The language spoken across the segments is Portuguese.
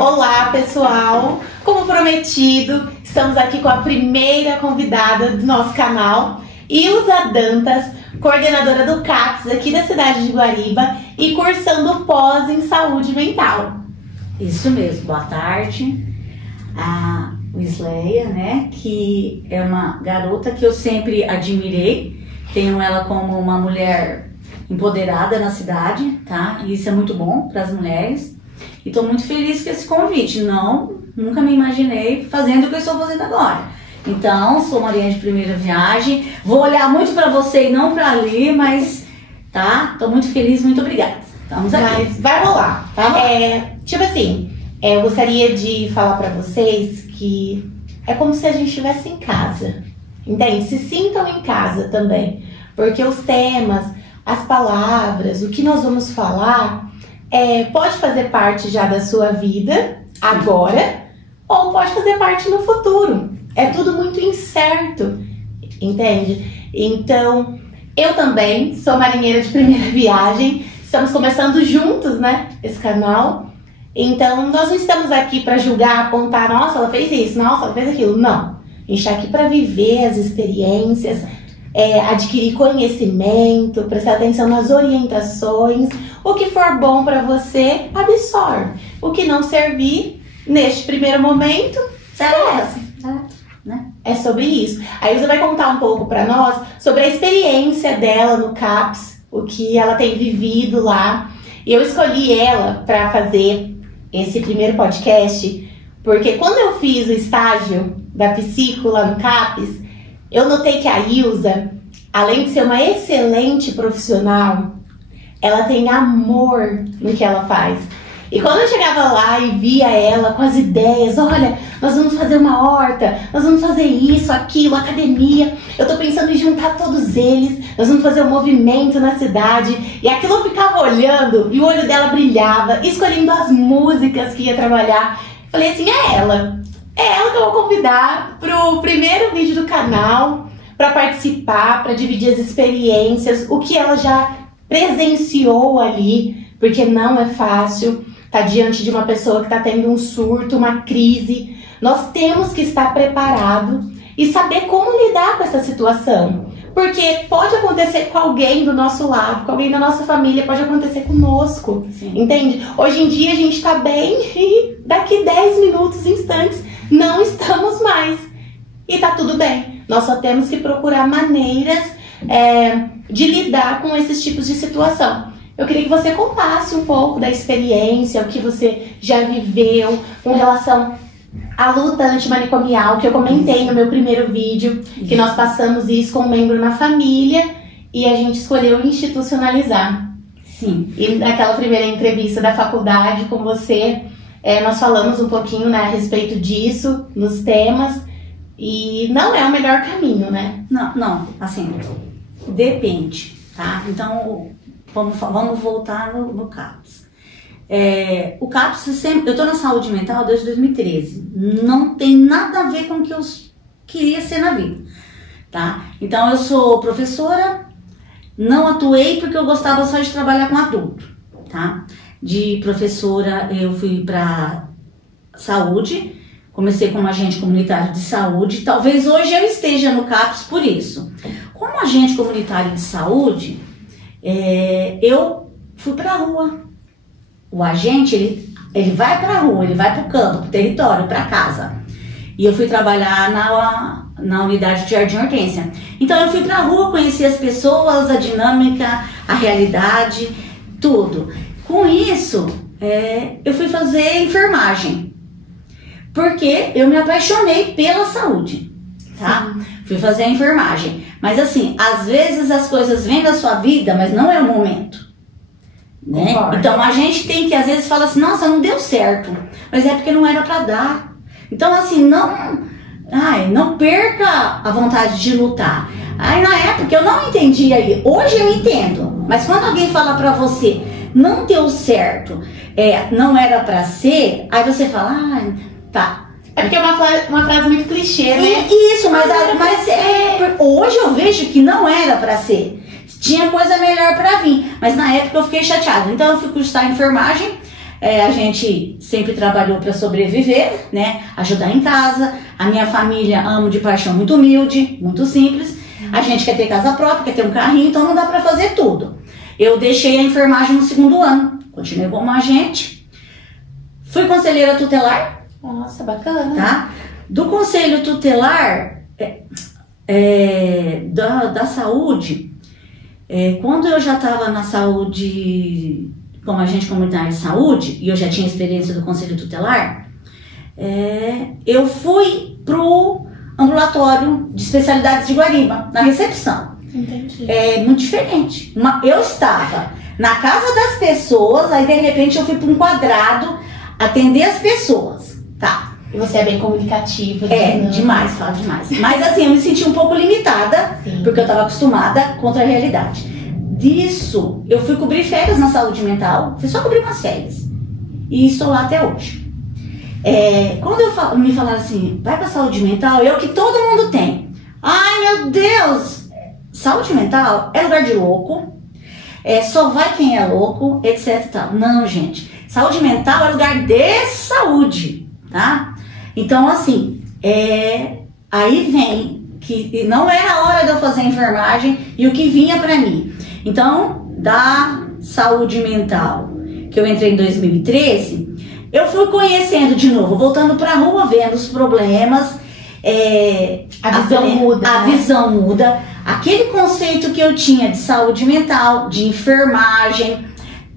Olá, pessoal! Como prometido, estamos aqui com a primeira convidada do nosso canal, Ilza Dantas, coordenadora do CAPS aqui da cidade de Guariba e cursando pós em saúde mental. Isso mesmo, boa tarde. A Wisleia, né, que é uma garota que eu sempre admirei, tenho ela como uma mulher empoderada na cidade, tá? E isso é muito bom para as mulheres. E tô muito feliz com esse convite. Nunca me imaginei fazendo o que eu estou fazendo agora. Então, sou Marinha de primeira viagem. Vou olhar muito para você e não para ali, mas tá? Tô muito feliz, muito obrigada. Estamos aqui. Mas vai rolar. Tipo assim, eu gostaria de falar para vocês que é como se a gente estivesse em casa. Entende? Se sintam em casa também. Porque os temas, as palavras, o que nós vamos falar pode fazer parte já da sua vida agora ou pode fazer parte no futuro. É tudo muito incerto, entende? Então, eu também sou marinheira de primeira viagem. Estamos começando juntos, né, esse canal. Então, nós não estamos aqui para julgar, apontar, nossa, ela fez isso, nossa, ela fez aquilo. Não. A gente está aqui para viver as experiências, adquirir conhecimento, prestar atenção nas orientações. O que for bom para você, absorve. O que não servir, neste primeiro momento, esquece. Né? É sobre isso. A Ilza vai contar um pouco para nós sobre a experiência dela no CAPS, o que ela tem vivido lá. E eu escolhi ela para fazer esse primeiro podcast, porque quando eu fiz o estágio da psico lá no CAPS, eu notei que a Ilza, além de ser uma excelente profissional, ela tem amor no que ela faz. E quando eu chegava lá e via ela com as ideias, olha, nós vamos fazer uma horta, nós vamos fazer isso, aquilo, academia, eu tô pensando em juntar todos eles, nós vamos fazer um movimento na cidade. E aquilo eu ficava olhando e o olho dela brilhava, escolhendo as músicas que ia trabalhar. Falei assim, é ela que eu vou convidar pro primeiro vídeo do canal, para participar, para dividir as experiências, o que ela já presenciou ali, porque não é fácil estar diante de uma pessoa que está tendo um surto, uma crise. Nós temos que estar preparados e saber como lidar com essa situação, porque pode acontecer com alguém do nosso lado, com alguém da nossa família, pode acontecer conosco. Sim. Entende? Hoje em dia a gente está bem e daqui 10 minutos, instantes, não estamos mais. E tá tudo bem. Nós só temos que procurar maneiras de lidar com esses tipos de situação. Eu queria que você contasse um pouco da experiência, o que você já viveu com relação à luta antimanicomial, que eu comentei no meu primeiro vídeo, que nós passamos isso com um membro na família e a gente escolheu institucionalizar. Sim. E naquela primeira entrevista da faculdade com você, nós falamos um pouquinho, né, a respeito disso, nos temas, e não é o melhor caminho, né? Não, assim, depende, tá? Então, vamos voltar no CAPS. O CAPS sempre... Eu tô na saúde mental desde 2013. Não tem nada a ver com o que eu queria ser na vida, tá? Então, eu sou professora, não atuei porque eu gostava só de trabalhar com adulto, tá? De professora, eu fui pra saúde, comecei como agente comunitário de saúde. Talvez hoje eu esteja no CAPS por isso. Como agente comunitário de saúde, eu fui pra rua. O agente, ele vai pra rua, ele vai pro campo, pro território, pra casa. E eu fui trabalhar na unidade de Jardim Hortência. Então eu fui pra rua, conheci as pessoas, a dinâmica, a realidade, tudo. Com isso, eu fui fazer enfermagem. Porque eu me apaixonei pela saúde, tá? Sim. Fui fazer a enfermagem. Mas assim, às vezes as coisas vêm da sua vida, mas não é o momento, né? Então a gente tem que, às vezes, fala assim, nossa, não deu certo. Mas é porque não era pra dar. Então assim, não perca a vontade de lutar. Na época eu não entendia aí. Hoje eu entendo. Mas quando alguém fala pra você, não deu certo, não era pra ser, aí você fala, tá. É porque é uma frase muito clichê, né? Isso, mas hoje eu vejo que não era pra ser. tinha coisa melhor para vir, mas na época eu fiquei chateada. Então eu fui cursar enfermagem. A gente sempre trabalhou para sobreviver, né? Ajudar em casa. A minha família, amo de paixão, muito humilde, muito simples. A gente quer ter casa própria, quer ter um carrinho, então não dá para fazer tudo. Eu deixei a enfermagem no 2º ano, continuei como agente. Fui conselheira tutelar. Nossa, bacana. Tá? Do conselho tutelar da saúde, quando eu já estava na saúde, como agente comunitário de saúde, e eu já tinha experiência do conselho tutelar, eu fui pro ambulatório de especialidades de Guariba, na recepção. Entendi. É muito diferente. Eu estava na casa das pessoas, aí de repente eu fui para um quadrado atender as pessoas, tá? E você é bem comunicativa. Demais, falo demais. Mas assim, eu me senti um pouco limitada, Sim. porque eu estava acostumada contra a realidade. Disso, eu fui cobrir férias na saúde mental, fui só cobrir umas férias. E estou lá até hoje. Quando me falaram assim, vai pra saúde mental, é o que todo mundo tem. Ai, meu Deus! Saúde mental é lugar de louco, só vai quem é louco, etc e tal. Não, gente. Saúde mental é lugar de saúde, tá? Então, assim, aí vem que não era a hora de eu fazer enfermagem e o que vinha pra mim. Então, da saúde mental, que eu entrei em 2013, eu fui conhecendo de novo, voltando pra rua, vendo os problemas. A visão muda. A visão muda. Aquele conceito que eu tinha de saúde mental, de enfermagem,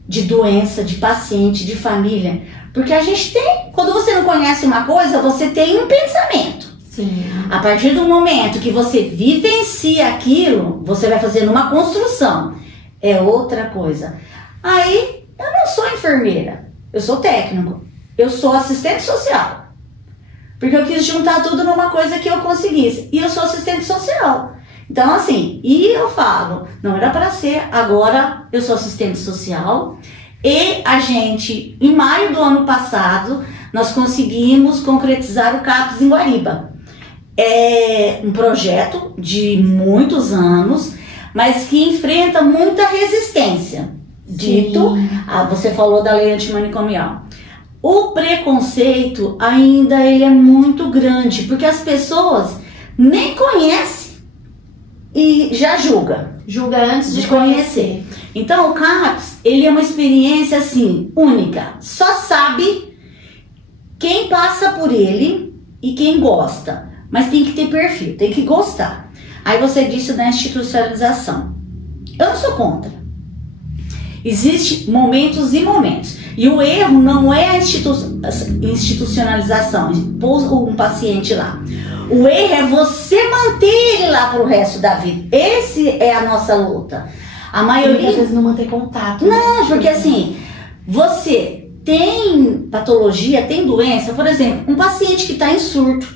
de doença, de paciente, de família. Porque a gente tem, quando você não conhece uma coisa, você tem um pensamento. Sim. A partir do momento que você vivencia aquilo, você vai fazendo uma construção. É outra coisa. Aí, eu não sou enfermeira, eu sou técnico, eu sou assistente social. Porque eu quis juntar tudo numa coisa que eu conseguisse. E eu sou assistente social. Então, assim, e eu falo, não era para ser, agora eu sou assistente social. E a gente, em maio do ano passado, nós conseguimos concretizar o CAPS em Guariba. É um projeto de muitos anos, mas que enfrenta muita resistência. Dito, você falou da lei antimanicomial. O preconceito ainda ele é muito grande, porque as pessoas nem conhecem e já julga. Julga antes de conhecer. Então o CAPS, ele é uma experiência assim, única. Só sabe quem passa por ele e quem gosta. Mas tem que ter perfil, tem que gostar. Aí você disse da institucionalização. Eu não sou contra. Existem momentos e momentos. E o erro não é a institucionalização, pôr um paciente lá. O erro é você manter ele lá pro resto da vida. Esse é a nossa luta. A maioria... Às vezes não manter contato. Não, porque assim, você tem patologia, tem doença, por exemplo, um paciente que está em surto,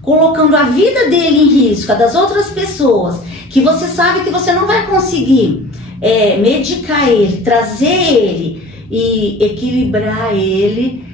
colocando a vida dele em risco, a das outras pessoas, que você sabe que você não vai conseguir medicar ele, trazer ele e equilibrar ele,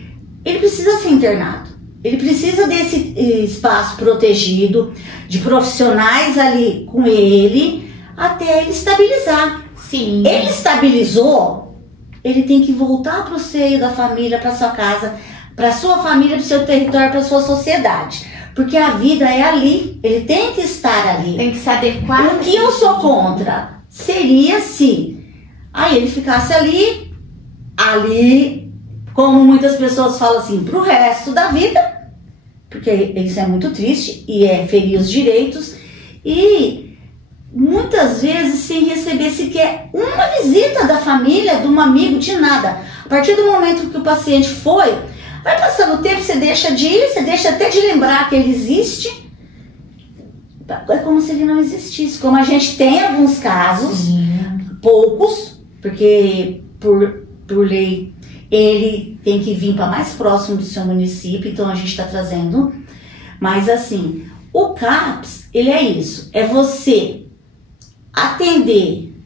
ele precisa ser internado. Ele precisa desse espaço protegido, de profissionais ali com ele, até ele estabilizar. Sim. Ele estabilizou, ele tem que voltar para o seio da família, para sua casa, para sua família, para o seu território, para sua sociedade. Porque a vida é ali, ele tem que estar ali. Tem que se adequar. O que eu sou contra seria se aí ele ficasse ali, como muitas pessoas falam assim, pro resto da vida, porque isso é muito triste e ferir os direitos, e muitas vezes sem receber sequer uma visita da família, de um amigo, de nada. A partir do momento que o paciente foi, vai passando o tempo, você deixa de ir, você deixa até de lembrar que ele existe. É como se ele não existisse. Como a gente tem alguns casos, poucos, porque por lei ele tem que vir para mais próximo do seu município, então a gente está trazendo. Mas assim, o CAPS, ele é isso, é você atender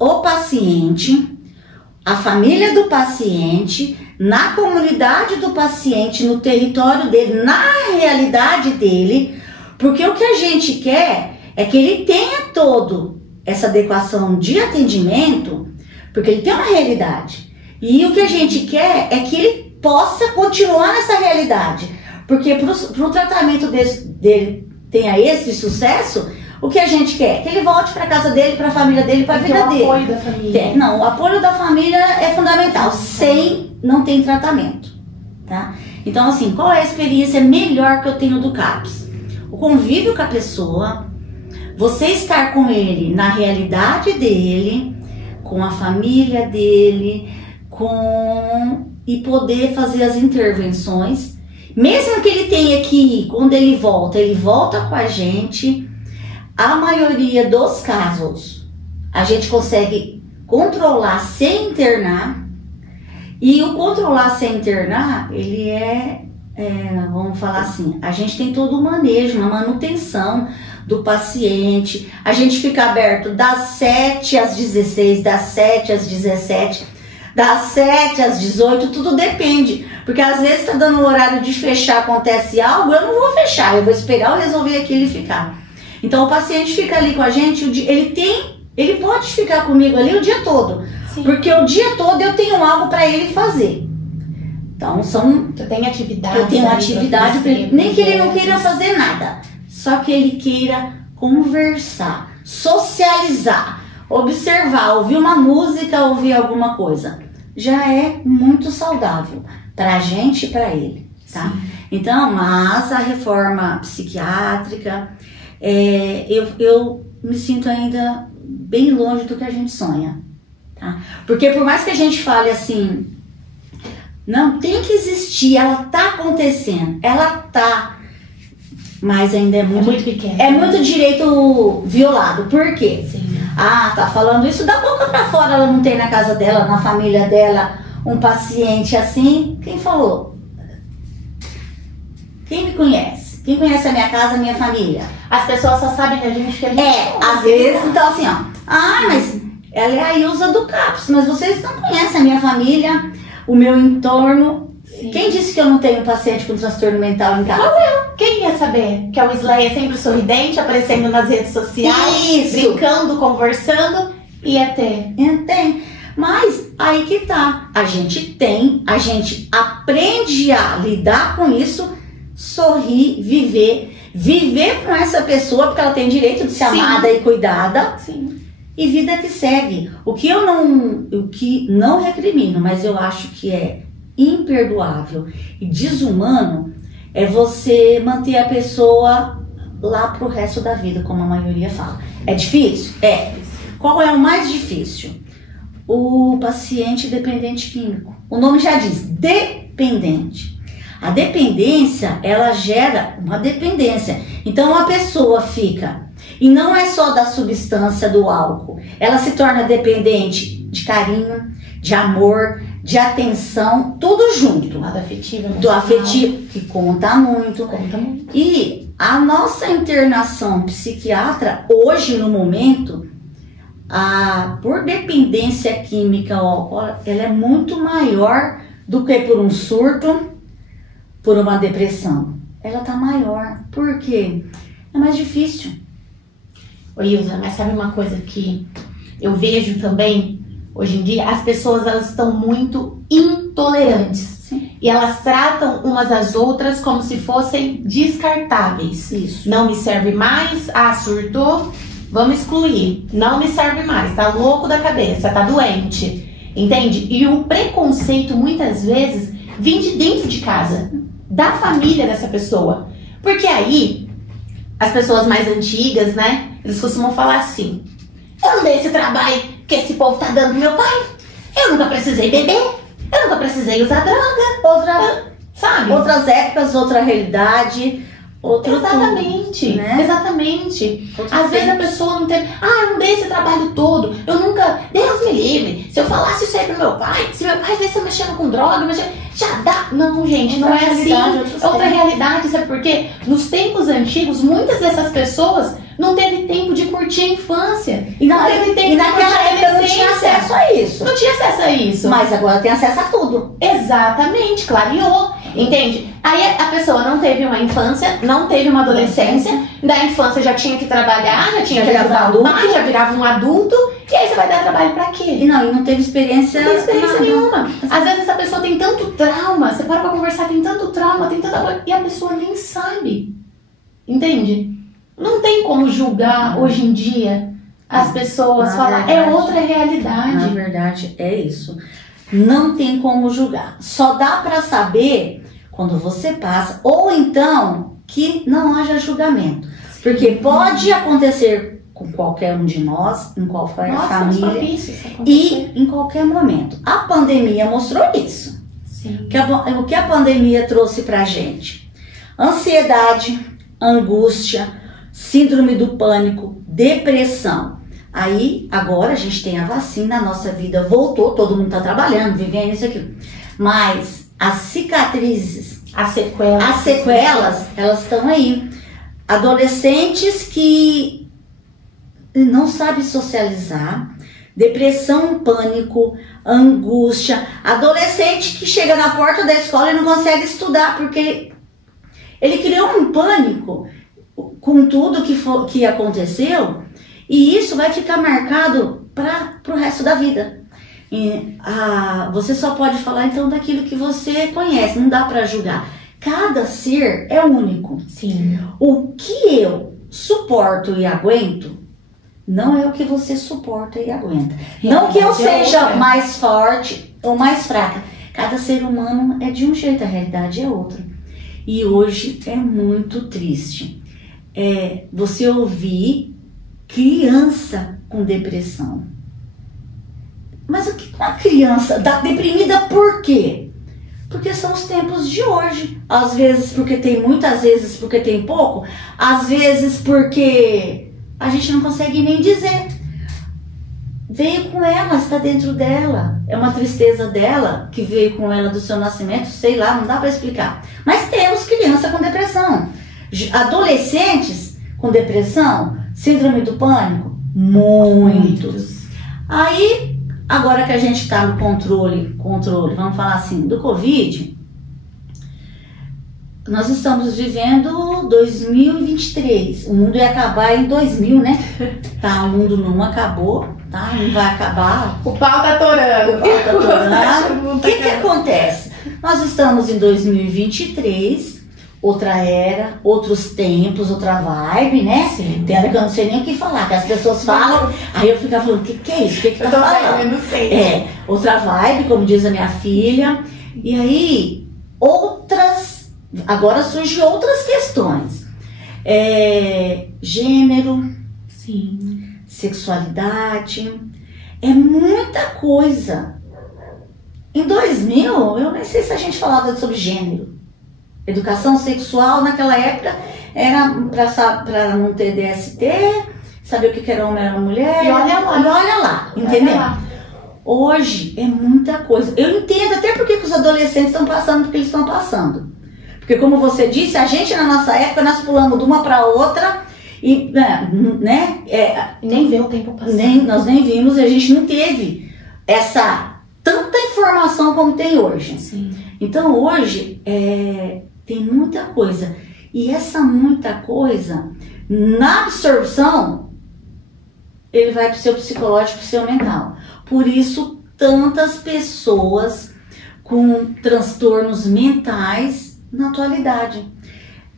o paciente, a família do paciente, na comunidade do paciente, no território dele, na realidade dele, porque o que a gente quer é que ele tenha todo essa adequação de atendimento, porque ele tem uma realidade. E o que a gente quer é que ele possa continuar nessa realidade. Porque para o tratamento dele tenha esse sucesso, o que a gente quer? Que ele volte para casa dele, para a família dele, para a vida dele. O apoio da família. Não, o apoio da família é fundamental. Sem, não tem tratamento. Tá? Então, assim, qual é a experiência melhor que eu tenho do CAPS? O convívio com a pessoa, você estar com ele na realidade dele, com a família dele, e poder fazer as intervenções. Mesmo que ele tenha que ir, quando ele volta com a gente. A maioria dos casos, a gente consegue controlar sem internar. E o controlar sem internar, ele vamos falar assim, a gente tem todo o manejo, uma manutenção do paciente. A gente fica aberto das 7 às 16, das 7 às 17, das 7 às 18, tudo depende. Porque às vezes tá dando o horário de fechar, acontece algo, eu não vou fechar, eu vou esperar eu resolver aquilo e ficar. Então o paciente fica ali com a gente, ele pode ficar comigo ali o dia todo. Sim. Porque o dia todo eu tenho algo para ele fazer. Então Tu tem atividade. Eu tenho atividade para ele, nem que ele não queira fazer nada, só que ele queira conversar, socializar, observar, ouvir uma música, ouvir alguma coisa. Já é muito saudável pra gente e pra ele, tá? Sim. Então, mas a reforma psiquiátrica, eu me sinto ainda bem longe do que a gente sonha, tá? Porque por mais que a gente fale assim, não, tem que existir, ela tá acontecendo, ela tá, mas ainda é muito pequeno. É muito direito violado. Por quê? Sim. Ah, tá falando isso da boca pra fora, ela não tem na casa dela, na família dela, um paciente assim. Quem falou? Quem me conhece? Quem conhece a minha casa, a minha família? As pessoas só sabem da gente que a gente às vezes, então assim, ó. Ah, mas ela é a Ilza do CAPS, mas vocês não conhecem a minha família, o meu entorno. Sim. Quem disse que eu não tenho paciente com transtorno mental em casa? Não, eu. Quem ia saber? Que a Wesley é sempre sorridente, aparecendo nas redes sociais, isso, brincando, conversando, ia ter. Tem. Mas aí que tá. A gente aprende a lidar com isso, sorrir, viver com essa pessoa, porque ela tem direito de ser amada e cuidada. Sim. E vida que segue. O que não recrimino, mas eu acho que é imperdoável e desumano, é você manter a pessoa lá pro resto da vida, como a maioria fala. É difícil? É. Qual é o mais difícil? O paciente dependente químico. O nome já diz, dependente. A dependência, ela gera uma dependência. Então a pessoa fica, e não é só da substância do álcool, ela se torna dependente de carinho, de amor, de atenção, tudo junto. Do afetivo, que conta muito. E a nossa internação psiquiatra, hoje no momento, por dependência química ao álcool, ela é muito maior do que por um surto, por uma depressão. Ela tá maior. Por quê? É mais difícil. Ô Ilza, mas sabe uma coisa que eu vejo também? Hoje em dia, as pessoas elas estão muito intolerantes. Sim. E elas tratam umas às outras como se fossem descartáveis. Isso. Não me serve mais, surtou, vamos excluir. Não me serve mais, tá louco da cabeça, tá doente. Entende? E o preconceito, muitas vezes, vem de dentro de casa, da família dessa pessoa. Porque aí, as pessoas mais antigas, né, eles costumam falar assim, eu não dei esse trabalho que esse povo tá dando pro meu pai. Eu nunca precisei beber. Eu nunca precisei usar droga. Sabe? Outras épocas, outra realidade. Exatamente. Tudo, né? Exatamente. Às vezes a pessoa não tem... eu não dei esse trabalho todo. Eu nunca... Deus me livre. Se eu falasse isso aí pro meu pai, se meu pai visse eu mexendo com droga, já dá... Não, gente, não é assim. É outra realidade, sabe por quê? Nos tempos antigos, muitas dessas pessoas não teve tempo de curtir a infância. E naquela época não tinha acesso a isso. Não tinha acesso a isso. Mas agora tem acesso a tudo. Exatamente, clareou. Entende? Aí a pessoa não teve uma infância, não teve uma adolescência, da infância já tinha que trabalhar, já tinha que ajudar o pai, já virava um adulto, e aí você vai dar trabalho pra quê? E não teve experiência. Não tem experiência nenhuma. Às vezes essa pessoa tem tanto trauma, você para pra conversar, tem tanto trauma, tem tanta coisa, e a pessoa nem sabe. Entende? Não tem como julgar hoje em dia as pessoas, falar, é outra realidade. Na verdade, é isso. Não tem como julgar. Só dá pra saber quando você passa, ou então que não haja julgamento. Porque pode acontecer com qualquer um de nós, em qualquer família, e em qualquer momento. A pandemia mostrou isso. Sim. O que a pandemia trouxe pra gente? Ansiedade, angústia, síndrome do pânico, depressão. Aí, agora a gente tem a vacina, a nossa vida voltou, todo mundo tá trabalhando, vivendo isso aqui. Mas as cicatrizes, as sequelas, elas estão aí. Adolescentes que não sabem socializar, depressão, pânico, angústia. Adolescente que chega na porta da escola e não consegue estudar, porque ele criou um pânico com tudo que aconteceu, e isso vai ficar marcado para o resto da vida. Você só pode falar então daquilo que você conhece, não dá para julgar. Cada ser é único. Sim. O que eu suporto e aguento não é o que você suporta e aguenta. Não que eu seja mais forte ou mais fraca. Cada ser humano é de um jeito, a realidade é outra. E hoje é muito triste. Você ouvir criança com depressão. Mas o que uma criança tá deprimida por quê? Porque são os tempos de hoje. Às vezes porque tem, muitas vezes porque tem pouco, às vezes porque a gente não consegue nem dizer. Veio com ela, está dentro dela. É uma tristeza dela que veio com ela do seu nascimento, sei lá, não dá para explicar. Mas temos criança com depressão. Adolescentes com depressão, síndrome do pânico, muitos. Aí, agora que a gente está no controle, vamos falar assim, do Covid, nós estamos vivendo 2023. O mundo ia acabar em 2000, né? Tá, o mundo não acabou, tá? Não vai acabar. O pau tá atorando. O que acontece? Nós estamos em 2023, outra era, outros tempos, outra vibe, né? Sim. Tem hora que eu não sei nem o que falar, que as pessoas falam, aí eu fico falando, o que é isso? O que tá falando? Eu não sei. Outra vibe, como diz a minha filha. E aí, agora surgem outras questões. Gênero, sim, sexualidade, é muita coisa. Em 2000, eu nem sei se a gente falava sobre gênero. Educação sexual naquela época era para não ter DST, saber o que era homem era mulher. E olha lá, entendeu? Hoje é muita coisa. Eu entendo até porque que os adolescentes estão passando porque eles estão passando. Porque como você disse, a gente na nossa época nós pulamos de uma para outra e né? Nem vê o tempo passando. Nós nem vimos e a gente não teve essa tanta informação como tem hoje. Sim. Então hoje tem muita coisa. E essa muita coisa, na absorção, ele vai para o seu psicológico, para o seu mental. Por isso, tantas pessoas com transtornos mentais na atualidade.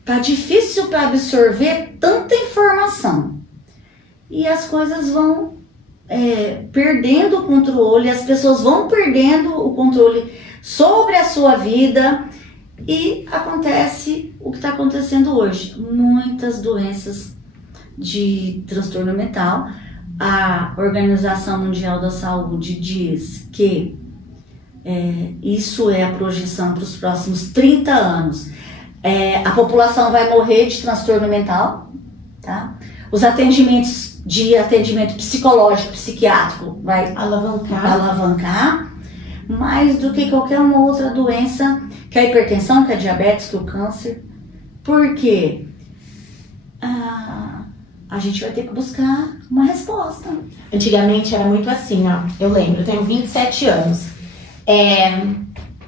Tá difícil para absorver tanta informação. E as coisas vão perdendo o controle, as pessoas vão perdendo o controle sobre a sua vida. E acontece o que está acontecendo hoje. Muitas doenças de transtorno mental. A Organização Mundial da Saúde diz que isso é a projeção para os próximos 30 anos. A população vai morrer de transtorno mental, tá? Os atendimentos de atendimento psicológico, psiquiátrico vai alavancar mais do que qualquer uma outra doença, que a hipertensão, que a diabetes, que o câncer. Por quê? A gente vai ter que buscar uma resposta. Antigamente era muito assim, ó. Eu lembro, eu tenho 27 anos.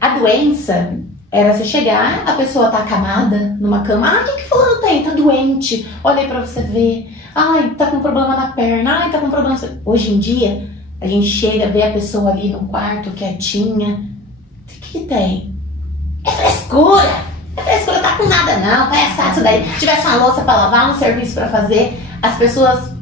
A doença, Era você chegar, a pessoa tá acamada numa cama. Ah, o que fulano tem? Tá doente. Olha aí pra você ver. Ai, tá com problema na perna. Ai, tá com problema... Hoje em dia, a gente chega, vê a pessoa ali no quarto, quietinha. O que tem? É frescura! É frescura, tá com nada não. Palhaçada isso daí. Se tivesse uma louça pra lavar, um serviço pra fazer, as pessoas...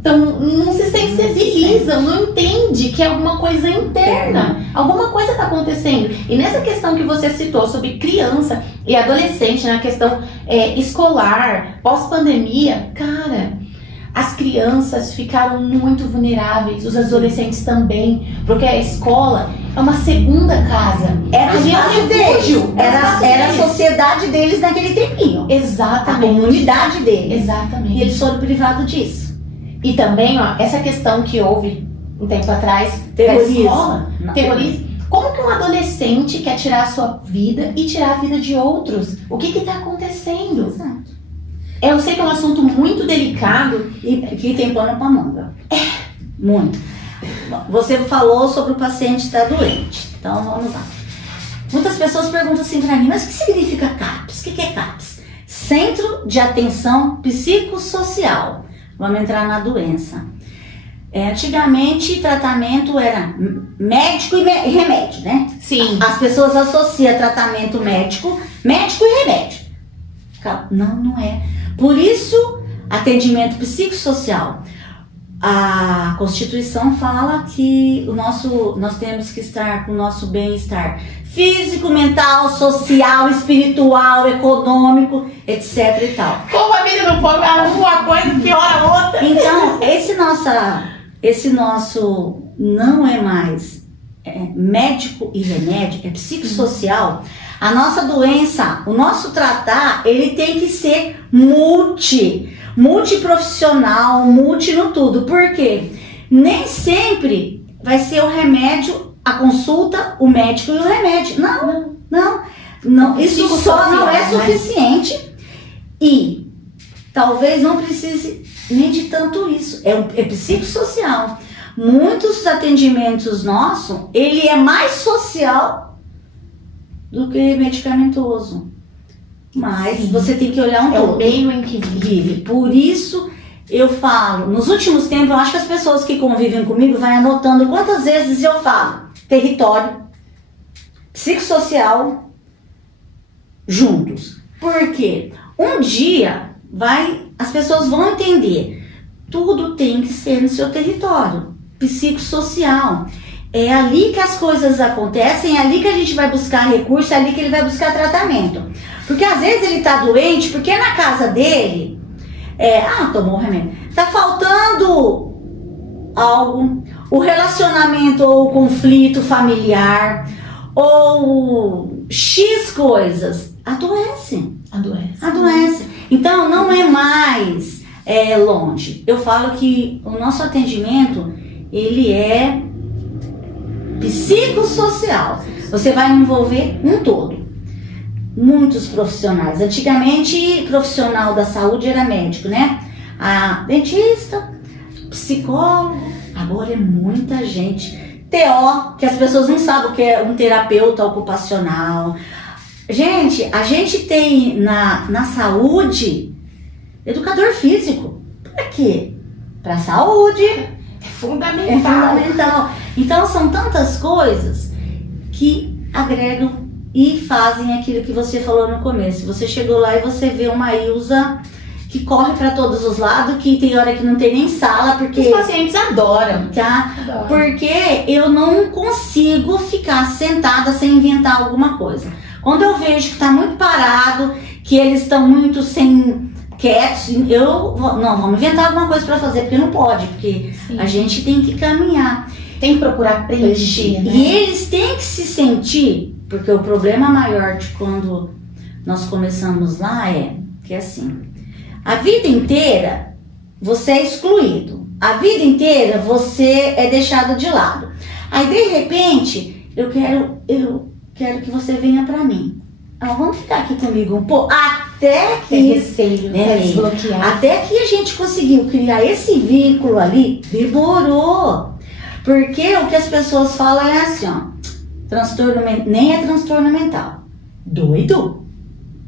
Então, não se sensibilizam, não entende que é alguma coisa interna. Alguma coisa está acontecendo. E nessa questão que você citou sobre criança e adolescente, na questão escolar, pós-pandemia, cara, as crianças ficaram muito vulneráveis, os adolescentes também, porque a escola é uma segunda casa. Era o espaço deles. Era a sociedade deles naquele tempinho. Exatamente. A comunidade deles. Exatamente. E eles foram privados disso. E também, ó, essa questão que houve um tempo atrás, terrorismo. Terrorismo. Como que um adolescente quer tirar a sua vida e tirar a vida de outros? O que está acontecendo? Exato. Eu sei que é um assunto muito delicado e que tem pano pra manga. Muito. Você falou sobre o paciente estar doente. Então vamos lá. Muitas pessoas perguntam assim pra mim, mas o que significa CAPS? O que é CAPS? Centro de Atenção Psicossocial. Vamos entrar na doença. Antigamente, tratamento era médico e remédio, né? Sim. As pessoas associam tratamento médico e remédio. Não é. Por isso, atendimento psicossocial. A Constituição fala que nós temos que estar com o nosso bem-estar físico, mental, social, espiritual, econômico, etc e tal. Como a família não pode uma coisa piora a outra. Então, esse nosso não é mais médico e remédio, é psicossocial. A nossa doença, o nosso tratar, ele tem que ser multiprofissional, multi no tudo. Por quê? Nem sempre vai ser o remédio, a consulta, o médico e o remédio. Não. Isso só não é suficiente. E talvez não precise nem de tanto isso. É psicossocial. Muitos atendimentos nossos, ele é mais social do que medicamentoso. Mas sim, você tem que olhar um todo. É o meio em que vive. Por isso eu falo, nos últimos tempos, eu acho que as pessoas que convivem comigo vão anotando quantas vezes eu falo território, psicossocial, juntos. Por quê? Um dia as pessoas vão entender, tudo tem que ser no seu território, psicossocial. É ali que as coisas acontecem, é ali que a gente vai buscar recurso, é ali que ele vai buscar tratamento. Porque às vezes ele tá doente, porque na casa dele, tomou o remédio, tá faltando algo, o relacionamento ou o conflito familiar, ou X coisas, adoece. Então não é mais longe. Eu falo que o nosso atendimento, ele é psicossocial. Você vai envolver um todo. Muitos profissionais. Antigamente, profissional da saúde era médico, né? Dentista, psicólogo. Agora é muita gente. TO, que as pessoas não sabem o que é um terapeuta ocupacional. Gente, a gente tem na saúde educador físico. Pra quê? Pra saúde. É fundamental. Então são tantas coisas que agregam e fazem aquilo que você falou no começo. Você chegou lá e você vê uma Ilza que corre para todos os lados, que tem hora que não tem nem sala, porque os pacientes adoram, tá? Porque eu não consigo ficar sentada sem inventar alguma coisa. Quando eu vejo que tá muito parado, que eles estão muito quietos, vamos inventar alguma coisa para fazer, porque não pode, porque sim, a gente tem que caminhar. Tem que procurar preencher, né? E eles têm que se sentir, porque o problema maior de quando nós começamos lá que assim, a vida inteira você é excluído, a vida inteira você é deixado de lado. Aí de repente, eu quero que você venha pra mim. Vamos ficar aqui comigo um pouco, até que até que a gente conseguiu criar esse vínculo ali, demorou. Porque o que as pessoas falam é assim, transtorno, nem é transtorno mental, Doido?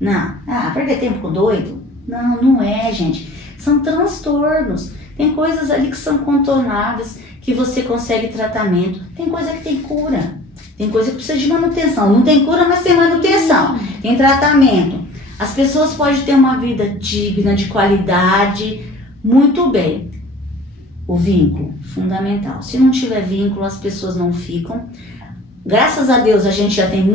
Não. Perder tempo com doido? Não, não é, gente. São transtornos. Tem coisas ali que são contornáveis, que você consegue tratamento. Tem coisa que tem cura. Tem coisa que precisa de manutenção. Não tem cura, mas tem manutenção. Tem tratamento. As pessoas podem ter uma vida digna, de qualidade, muito bem. O vínculo, fundamental. Se não tiver vínculo, as pessoas não ficam. Graças a Deus, a gente já tem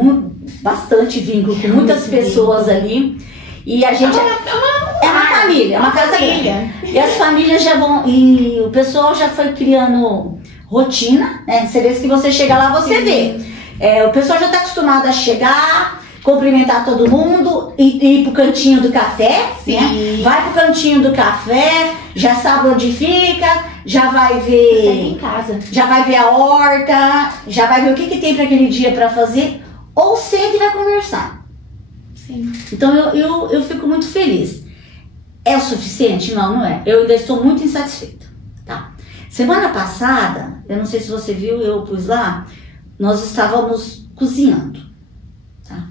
bastante vínculo com muitas pessoas ali. E a gente é uma família, é uma casa grande. E as famílias já vão, e o pessoal já foi criando rotina, né? Você vê que você chega lá, você vê. O pessoal já está acostumado a chegar, cumprimentar todo mundo e ir pro cantinho do café, né? Vai pro cantinho do café, já sabe onde fica, já vai ver em casa. Já vai ver a horta, já vai ver o que tem para aquele dia para fazer, ou senta e vai conversar. Sim. Então eu fico muito feliz. É o suficiente? Não, não é. Eu ainda estou muito insatisfeita, tá? Semana passada, eu não sei se você viu, eu pus lá, nós estávamos cozinhando, tá?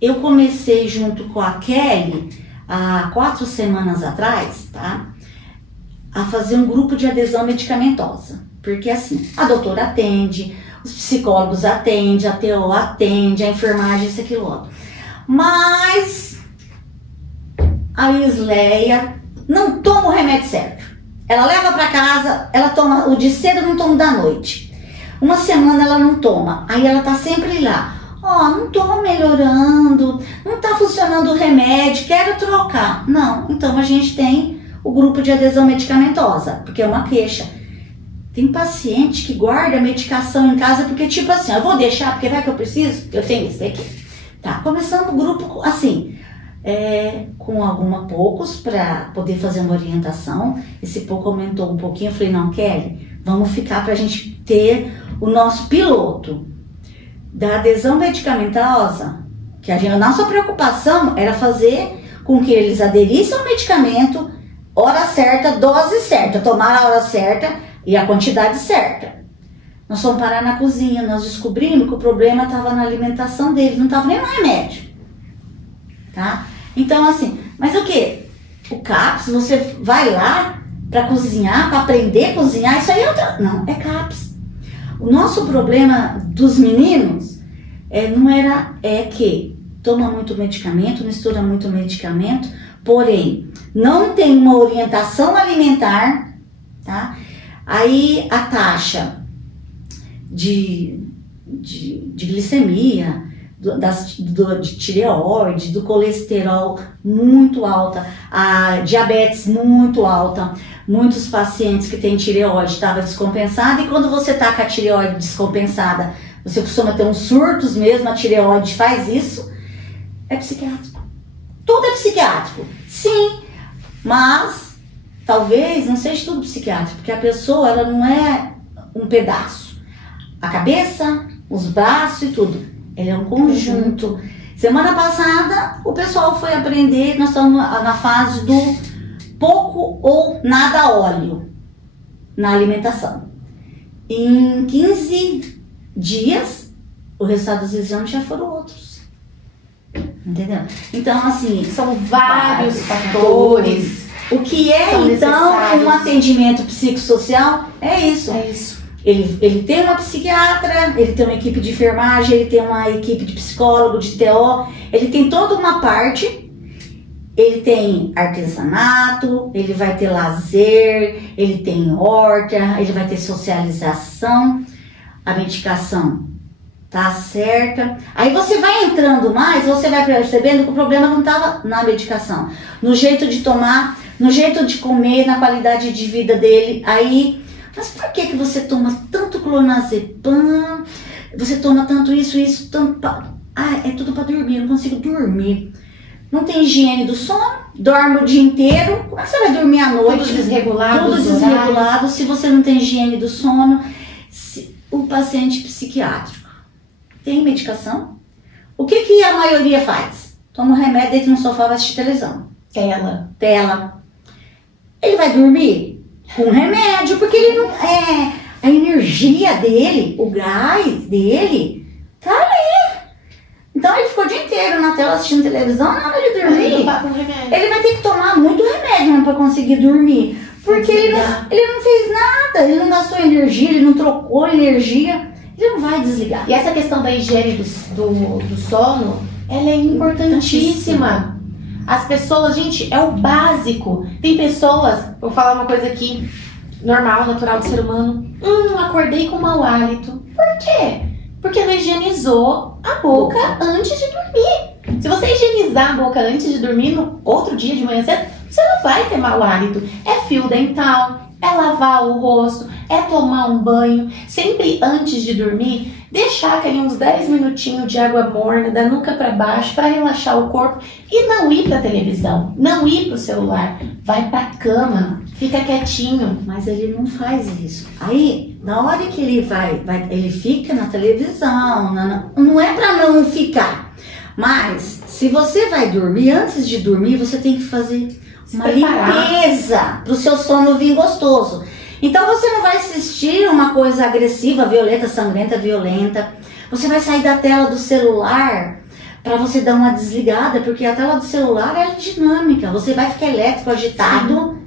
Eu comecei junto com a Kelly, há 4 semanas atrás, tá? A fazer um grupo de adesão medicamentosa. Porque assim, a doutora atende, os psicólogos atendem, a TO atende, a enfermagem, isso, aquilo, outro. Mas a Isleia não toma o remédio certo. Ela leva para casa, ela toma o de cedo, não toma o da noite. Uma semana ela não toma, aí ela tá sempre lá. Não tô melhorando, não tá funcionando o remédio, quero trocar. Não, então a gente tem o grupo de adesão medicamentosa, porque é uma queixa. Tem paciente que guarda a medicação em casa porque tipo assim, eu vou deixar porque vai que eu preciso, eu tenho isso aqui. Tá, começando o grupo assim, com poucos para poder fazer uma orientação. Esse pouco aumentou um pouquinho, eu falei, não, Kelly, vamos ficar pra gente ter o nosso piloto da adesão medicamentosa, que a nossa preocupação era fazer com que eles aderissem ao medicamento, hora certa, dose certa, tomar a hora certa e a quantidade certa. Nós fomos parar na cozinha, nós descobrimos que o problema estava na alimentação deles, não estava nem no remédio, tá? Então assim, mas o que? O CAPS, você vai lá para cozinhar, para aprender a cozinhar, isso aí é outra... Não, é CAPS. O nosso problema dos meninos é que toma muito medicamento, mistura muito medicamento, porém não tem uma orientação alimentar, tá? Aí a taxa de glicemia, de tireoide, do colesterol muito alta, a diabetes muito alta. Muitos pacientes que têm tireoide estavam descompensados, e quando você tá com a tireoide descompensada, você costuma ter uns surtos mesmo, a tireoide faz isso, é psiquiátrico. Tudo é psiquiátrico, sim, mas talvez não seja tudo psiquiátrico, porque a pessoa, ela não é um pedaço. A cabeça, os braços e tudo, ele é um conjunto. Semana passada, o pessoal foi aprender, nós estamos na fase do pouco ou nada óleo na alimentação. Em 15 dias, o resultado dos exames já foram outros. Entendeu? Então, assim, são vários fatores. O que é, então, um atendimento psicossocial? É isso. É isso. Ele tem uma psiquiatra, ele tem uma equipe de enfermagem, ele tem uma equipe de psicólogo, de TO, ele tem toda uma parte. Ele tem artesanato, ele vai ter lazer, ele tem horta, ele vai ter socialização, a medicação tá certa. Aí você vai entrando mais, você vai percebendo que o problema não estava na medicação, no jeito de tomar, no jeito de comer, na qualidade de vida dele. Aí, mas por que você toma tanto clonazepam, você toma tanto isso, tanto... é tudo para dormir, eu não consigo dormir. Não tem higiene do sono, dorme o dia inteiro. Como é que você vai dormir à noite? Tudo desregulado. Tudo desregulado, se você não tem higiene do sono. O paciente psiquiátrico tem medicação? O que a maioria faz? Toma um remédio, deita no sofá, vai assistir televisão. Tela. Ele vai dormir com remédio, porque ele não... a energia dele, o gás dele, tá ali. Então ele na tela assistindo televisão na hora de dormir, Tá com remédio. ele vai ter que tomar muito remédio para conseguir dormir. Porque ele não fez nada, ele não gastou energia, ele não trocou energia, ele não vai desligar. E essa questão da higiene do sono, ela é importantíssima. As pessoas, gente, é o básico. Tem pessoas, vou falar uma coisa aqui, normal, natural do ser humano. Acordei com mau hálito. Por quê? Porque não higienizou a boca antes de dormir. Se você higienizar a boca antes de dormir, no outro dia de manhã cedo, você não vai ter mau hálito. É fio dental, é lavar o rosto, é tomar um banho. Sempre antes de dormir, deixar cair uns 10 minutinhos de água morna, da nuca para baixo, para relaxar o corpo. E não ir pra televisão, não ir pro celular. Vai pra cama, fica quietinho. Mas ele não faz isso. Aí, na hora que ele ele fica na televisão, não é pra não ficar. Mas, se você vai dormir, antes de dormir, você tem que fazer uma limpeza pro seu sono vir gostoso. Então, você não vai assistir uma coisa agressiva, violenta, sangrenta, violenta. Você vai sair da tela do celular para você dar uma desligada, porque a tela do celular é dinâmica. Você vai ficar elétrico, agitado.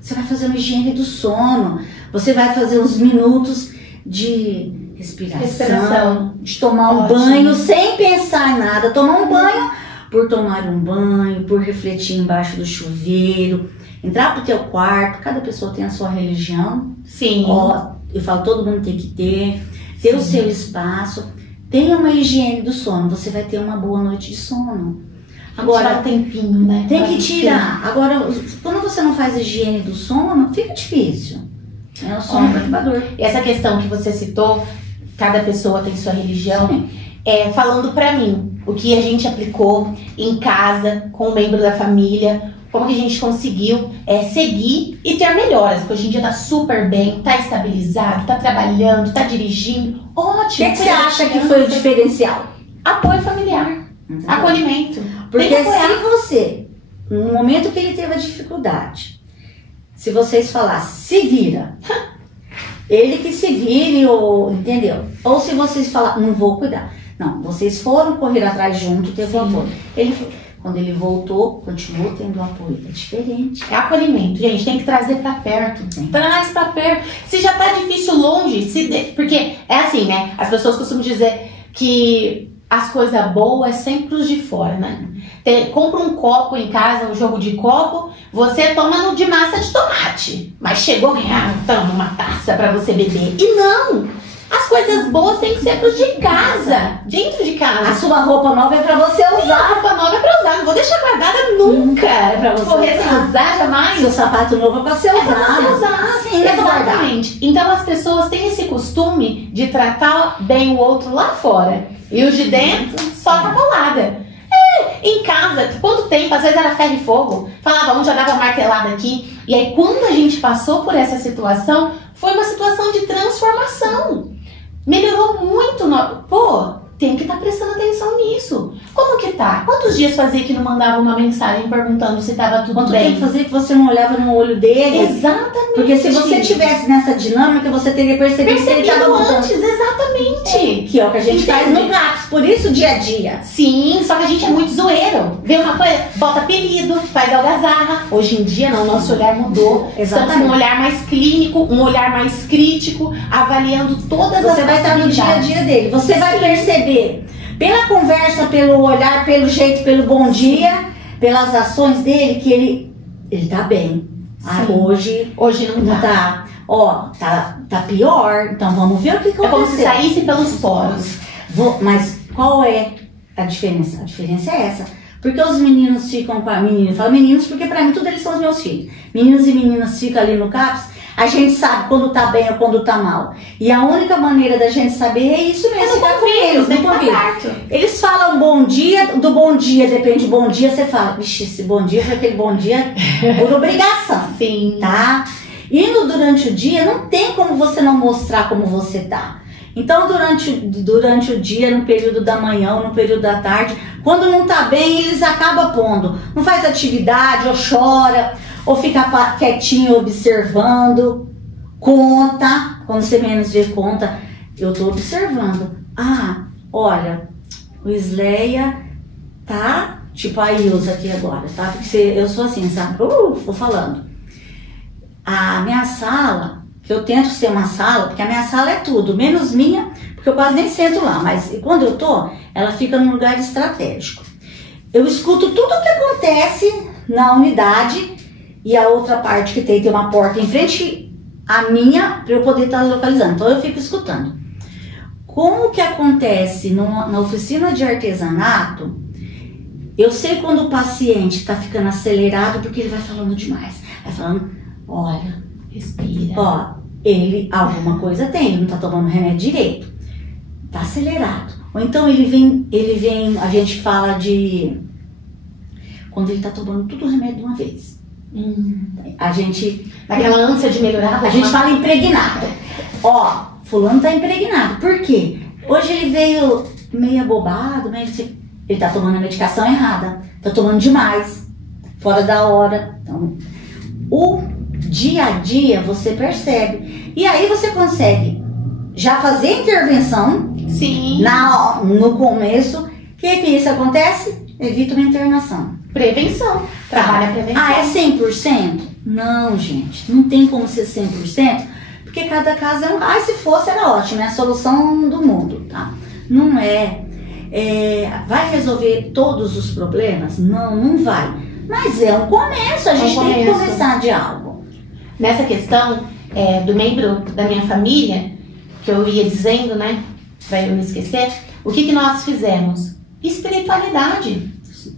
Você vai fazer uma higiene do sono. Você vai fazer uns minutos de respiração. De tomar um banho sem pensar em nada. Tomar um banho por tomar um banho, por refletir embaixo do chuveiro, entrar pro teu quarto. Cada pessoa tem a sua religião. Sim. Ó, eu falo, todo mundo tem que ter o seu espaço. Tenha uma higiene do sono, você vai ter uma boa noite de sono. Agora, tirar um tempinho, né? Tem que tirar. Agora, quando você não faz higiene do sono, fica difícil. É o sono perturbador. E essa questão que você citou, cada pessoa tem sua religião. Sim. Falando pra mim, o que a gente aplicou em casa, com um membro da família, como que a gente conseguiu seguir e ter melhoras. Porque hoje em dia tá super bem, tá estabilizado, tá trabalhando, tá dirigindo. Ótimo. O que você acha que foi o diferencial? Apoio familiar, acolhimento. Porque se você, no momento que ele teve a dificuldade, se vocês falassem, se vira, ele que se vire, ou, entendeu? Ou se vocês falarem, não vou cuidar. Não, vocês foram correr atrás junto, teve o apoio. Quando ele voltou, continuou tendo apoio. É diferente. É acolhimento, gente. Tem que trazer pra perto. Traz pra perto. Se já tá difícil longe, porque é assim, né? As pessoas costumam dizer que as coisas boas é sempre os de fora, né? Compra um copo em casa, um jogo de copo, você toma no de massa de tomate. Mas chegou, toma uma taça pra você beber. E não! As coisas boas têm que ser pros de casa, dentro de casa. A sua roupa nova é pra você usar. A roupa nova é pra usar, não vou deixar guardada nunca. É pra você usar jamais. Seu sapato novo é pra você usar. É pra você usar. Sim, exatamente. Então as pessoas têm esse costume de tratar bem o outro lá fora. E os de dentro só tá colada. Em casa, quanto tempo, às vezes era ferro e fogo. Falava, já dava martelada aqui. E aí quando a gente passou por essa situação, foi uma situação de transformação. Melhorou muito. Tem que estar prestando atenção nisso. Como que tá? Quantos dias fazia que não mandava uma mensagem perguntando se tava tudo Quanto bem? tempo fazia que você não olhava no olho dele? Exatamente. Porque se você tivesse nessa dinâmica, você teria percebido que ele estava antes, exatamente. Que é o que a gente faz no CAPS, por isso dia a dia. Sim, só que a gente é muito zoeiro. Vê uma coisa, bota apelido, faz algazarra. Hoje em dia não, nosso olhar mudou. Exatamente. Estamos um olhar mais clínico, um olhar mais crítico, avaliando todas as Você vai estar no dia a dia dele. Você vai perceber pela conversa, pelo olhar, pelo jeito, pelo bom dia, pelas ações dele, que ele tá bem. Hoje não tá. Ó, tá pior, então vamos ver o que aconteceu. É como se saísse pelos poros. Mas qual é a diferença? A diferença é essa. Porque os meninos ficam com a menina, eu falo meninos porque pra mim tudo eles são os meus filhos. Meninos e meninas ficam ali no CAPS, a gente sabe quando tá bem ou quando tá mal. E a única maneira da gente saber é isso mesmo, ficar com eles, no convívio. Eles falam bom dia, do bom dia, depende do bom dia, você fala, vixe, esse bom dia foi aquele bom dia por obrigação. Sim. Tá? E durante o dia, não tem como você não mostrar como você tá. Então, durante o dia, no período da manhã ou no período da tarde, quando não tá bem, eles acabam pondo. Não faz atividade, ou chora, ou fica quietinho observando. Conta, quando você menos vê, conta. Eu tô observando. Ah, olha, o Isleia tá? Tipo a Ilza aqui agora, tá? Porque eu sou assim, sabe? Tô falando. A minha sala, que eu tento ser uma sala, porque a minha sala é tudo, menos minha, porque eu quase nem sento lá, mas quando eu tô, ela fica num lugar estratégico. Eu escuto tudo o que acontece na unidade e a outra parte que tem uma porta em frente à minha, para eu poder estar localizando. Então eu fico escutando. Como que acontece na oficina de artesanato, eu sei quando o paciente está ficando acelerado porque ele vai falando demais. Vai falando, olha, Respira. ó, ele alguma coisa tem, ele não tá tomando remédio direito. Tá acelerado. Ou então ele vem, a gente fala de quando ele tá tomando tudo o remédio de uma vez. A gente, Aquela ânsia de melhorar. a gente fala impregnado. Ó, fulano tá impregnado. Por quê? Hoje ele veio meio abobado, ele tá tomando a medicação errada, tá tomando demais, fora da hora. Então, o dia a dia você percebe. E aí você consegue já fazer intervenção. Sim. No começo. O que isso acontece? Evita uma internação. Prevenção. Trabalha a prevenção. Ah, é 100%? Não, gente. Não tem como ser 100%, porque cada caso é um... Ah, se fosse era ótimo, é a solução do mundo, tá? Não é. Vai resolver todos os problemas? Não, não vai. Mas é um começo, a gente tem que começar de algo. Nessa questão do membro da minha família, que eu ia dizendo, né, pra eu não esquecer, o que nós fizemos? Espiritualidade.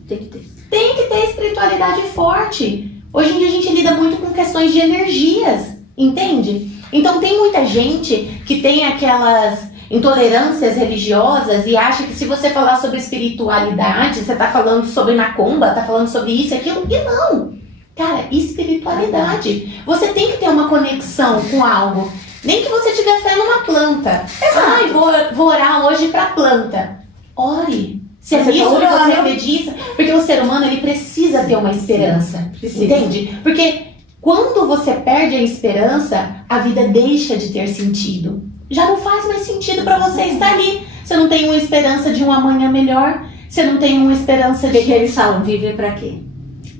Tem que ter. Tem que ter espiritualidade forte. Hoje em dia a gente lida muito com questões de energias, entende? Então tem muita gente que tem aquelas intolerâncias religiosas e acha que se você falar sobre espiritualidade, você tá falando sobre macumba, tá falando sobre isso e aquilo, e não. Cara, espiritualidade. Você tem que ter uma conexão com algo. Nem que você tiver fé numa planta. Ai, vou orar hoje pra planta. Ore. Se é isso que você acredita, porque o ser humano ele precisa ter uma esperança, entende? Porque quando você perde a esperança, a vida deixa de ter sentido. Já não faz mais sentido para você estar ali. Você não tem uma esperança de um amanhã melhor, você não tem uma esperança de... que eles falam? Viver para quê?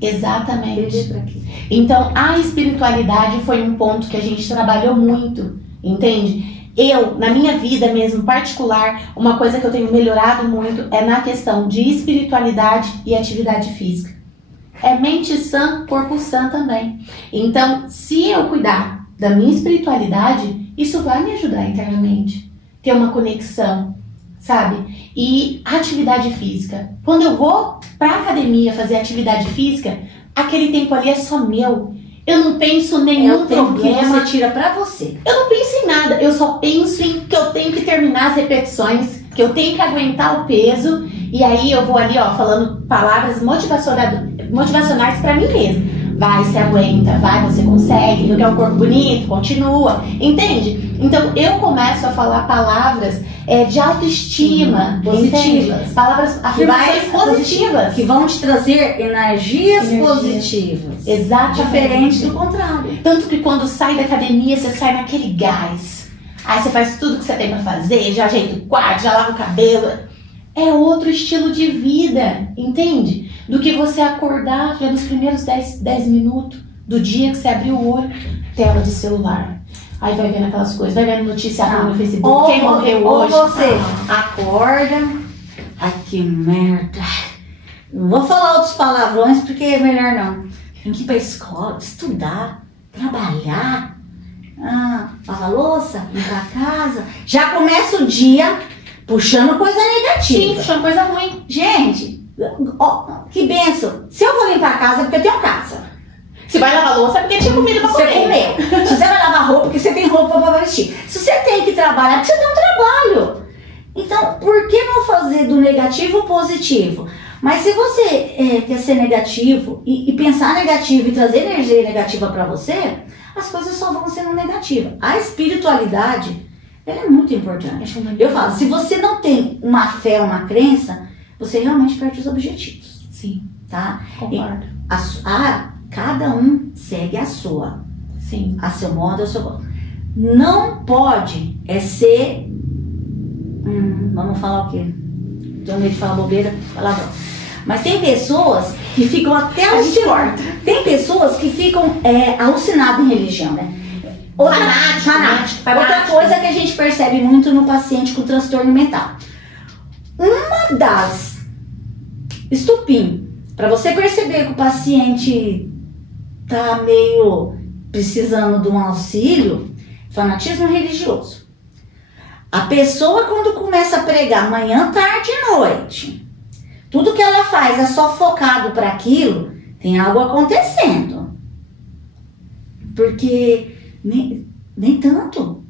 Exatamente. Viver para quê? Então, a espiritualidade foi um ponto que a gente trabalhou muito, entende? Eu, na minha vida mesmo, particular, uma coisa que eu tenho melhorado muito é na questão de espiritualidade e atividade física. É mente sã, corpo sã também. Então, se eu cuidar da minha espiritualidade, isso vai me ajudar internamente. Ter uma conexão, sabe? E atividade física. Quando eu vou pra academia fazer atividade física, aquele tempo ali é só meu. Eu não penso nenhum problema. Que você tira pra você. Eu não penso em nada. Eu só penso em que eu tenho que terminar as repetições, que eu tenho que aguentar o peso. E aí eu vou ali, ó, falando palavras motivacionais pra mim mesma. Vai, você aguenta, vai, você consegue, não quer um corpo bonito, continua. Entende? Então eu começo a falar palavras de autoestima, positivas. Palavras, afirmações positivas. Que vão te trazer energias positivas. Exatamente. Diferente do contrário. Tanto que quando sai da academia, você sai naquele gás. Aí você faz tudo que você tem pra fazer, já ajeita o quarto, já lava o cabelo. É outro estilo de vida, entende? Do que você acordar já nos primeiros 10 minutos do dia que você abriu o olho, tela de celular. Aí vai vendo aquelas coisas, vai vendo notícia no Facebook, quem morreu hoje. Ou você acorda, ai que merda. Não vou falar outros palavrões porque é melhor não. Tem que ir pra escola, estudar, trabalhar, lavar louça, ir pra casa. Já começa o dia puxando coisa negativa. Sim, puxando coisa ruim. Gente, que benção. Se eu vou limpar a casa é porque eu tenho casa. Se vai lavar louça é porque tinha comida pra comer. Você comeu. Se você vai lavar roupa, porque você tem roupa pra vestir. Se você tem que trabalhar, porque você tem um trabalho. Então, por que não fazer do negativo positivo? Mas se você quer ser negativo e pensar negativo e trazer energia negativa pra você, as coisas só vão sendo negativas. A espiritualidade, ela é muito importante. Eu falo, se você não tem uma fé, uma crença, você realmente perde os objetivos. Sim. Tá? Concordo. Cada um segue a sua. Sim. A seu modo, a seu modo. Não pode ser... vamos falar o quê? Tenho medo de falar bobeira, palavrão. Mas tem pessoas que ficam até alucinadas. Tem pessoas que ficam alucinadas em religião, né? Fanático. Outra coisa que a gente percebe muito no paciente com transtorno mental. Uma das estupim para você perceber que o paciente tá meio precisando de um auxílio, fanatismo religioso. A pessoa, quando começa a pregar manhã, tarde e noite, tudo que ela faz é só focado para aquilo, tem algo acontecendo. Porque nem tanto.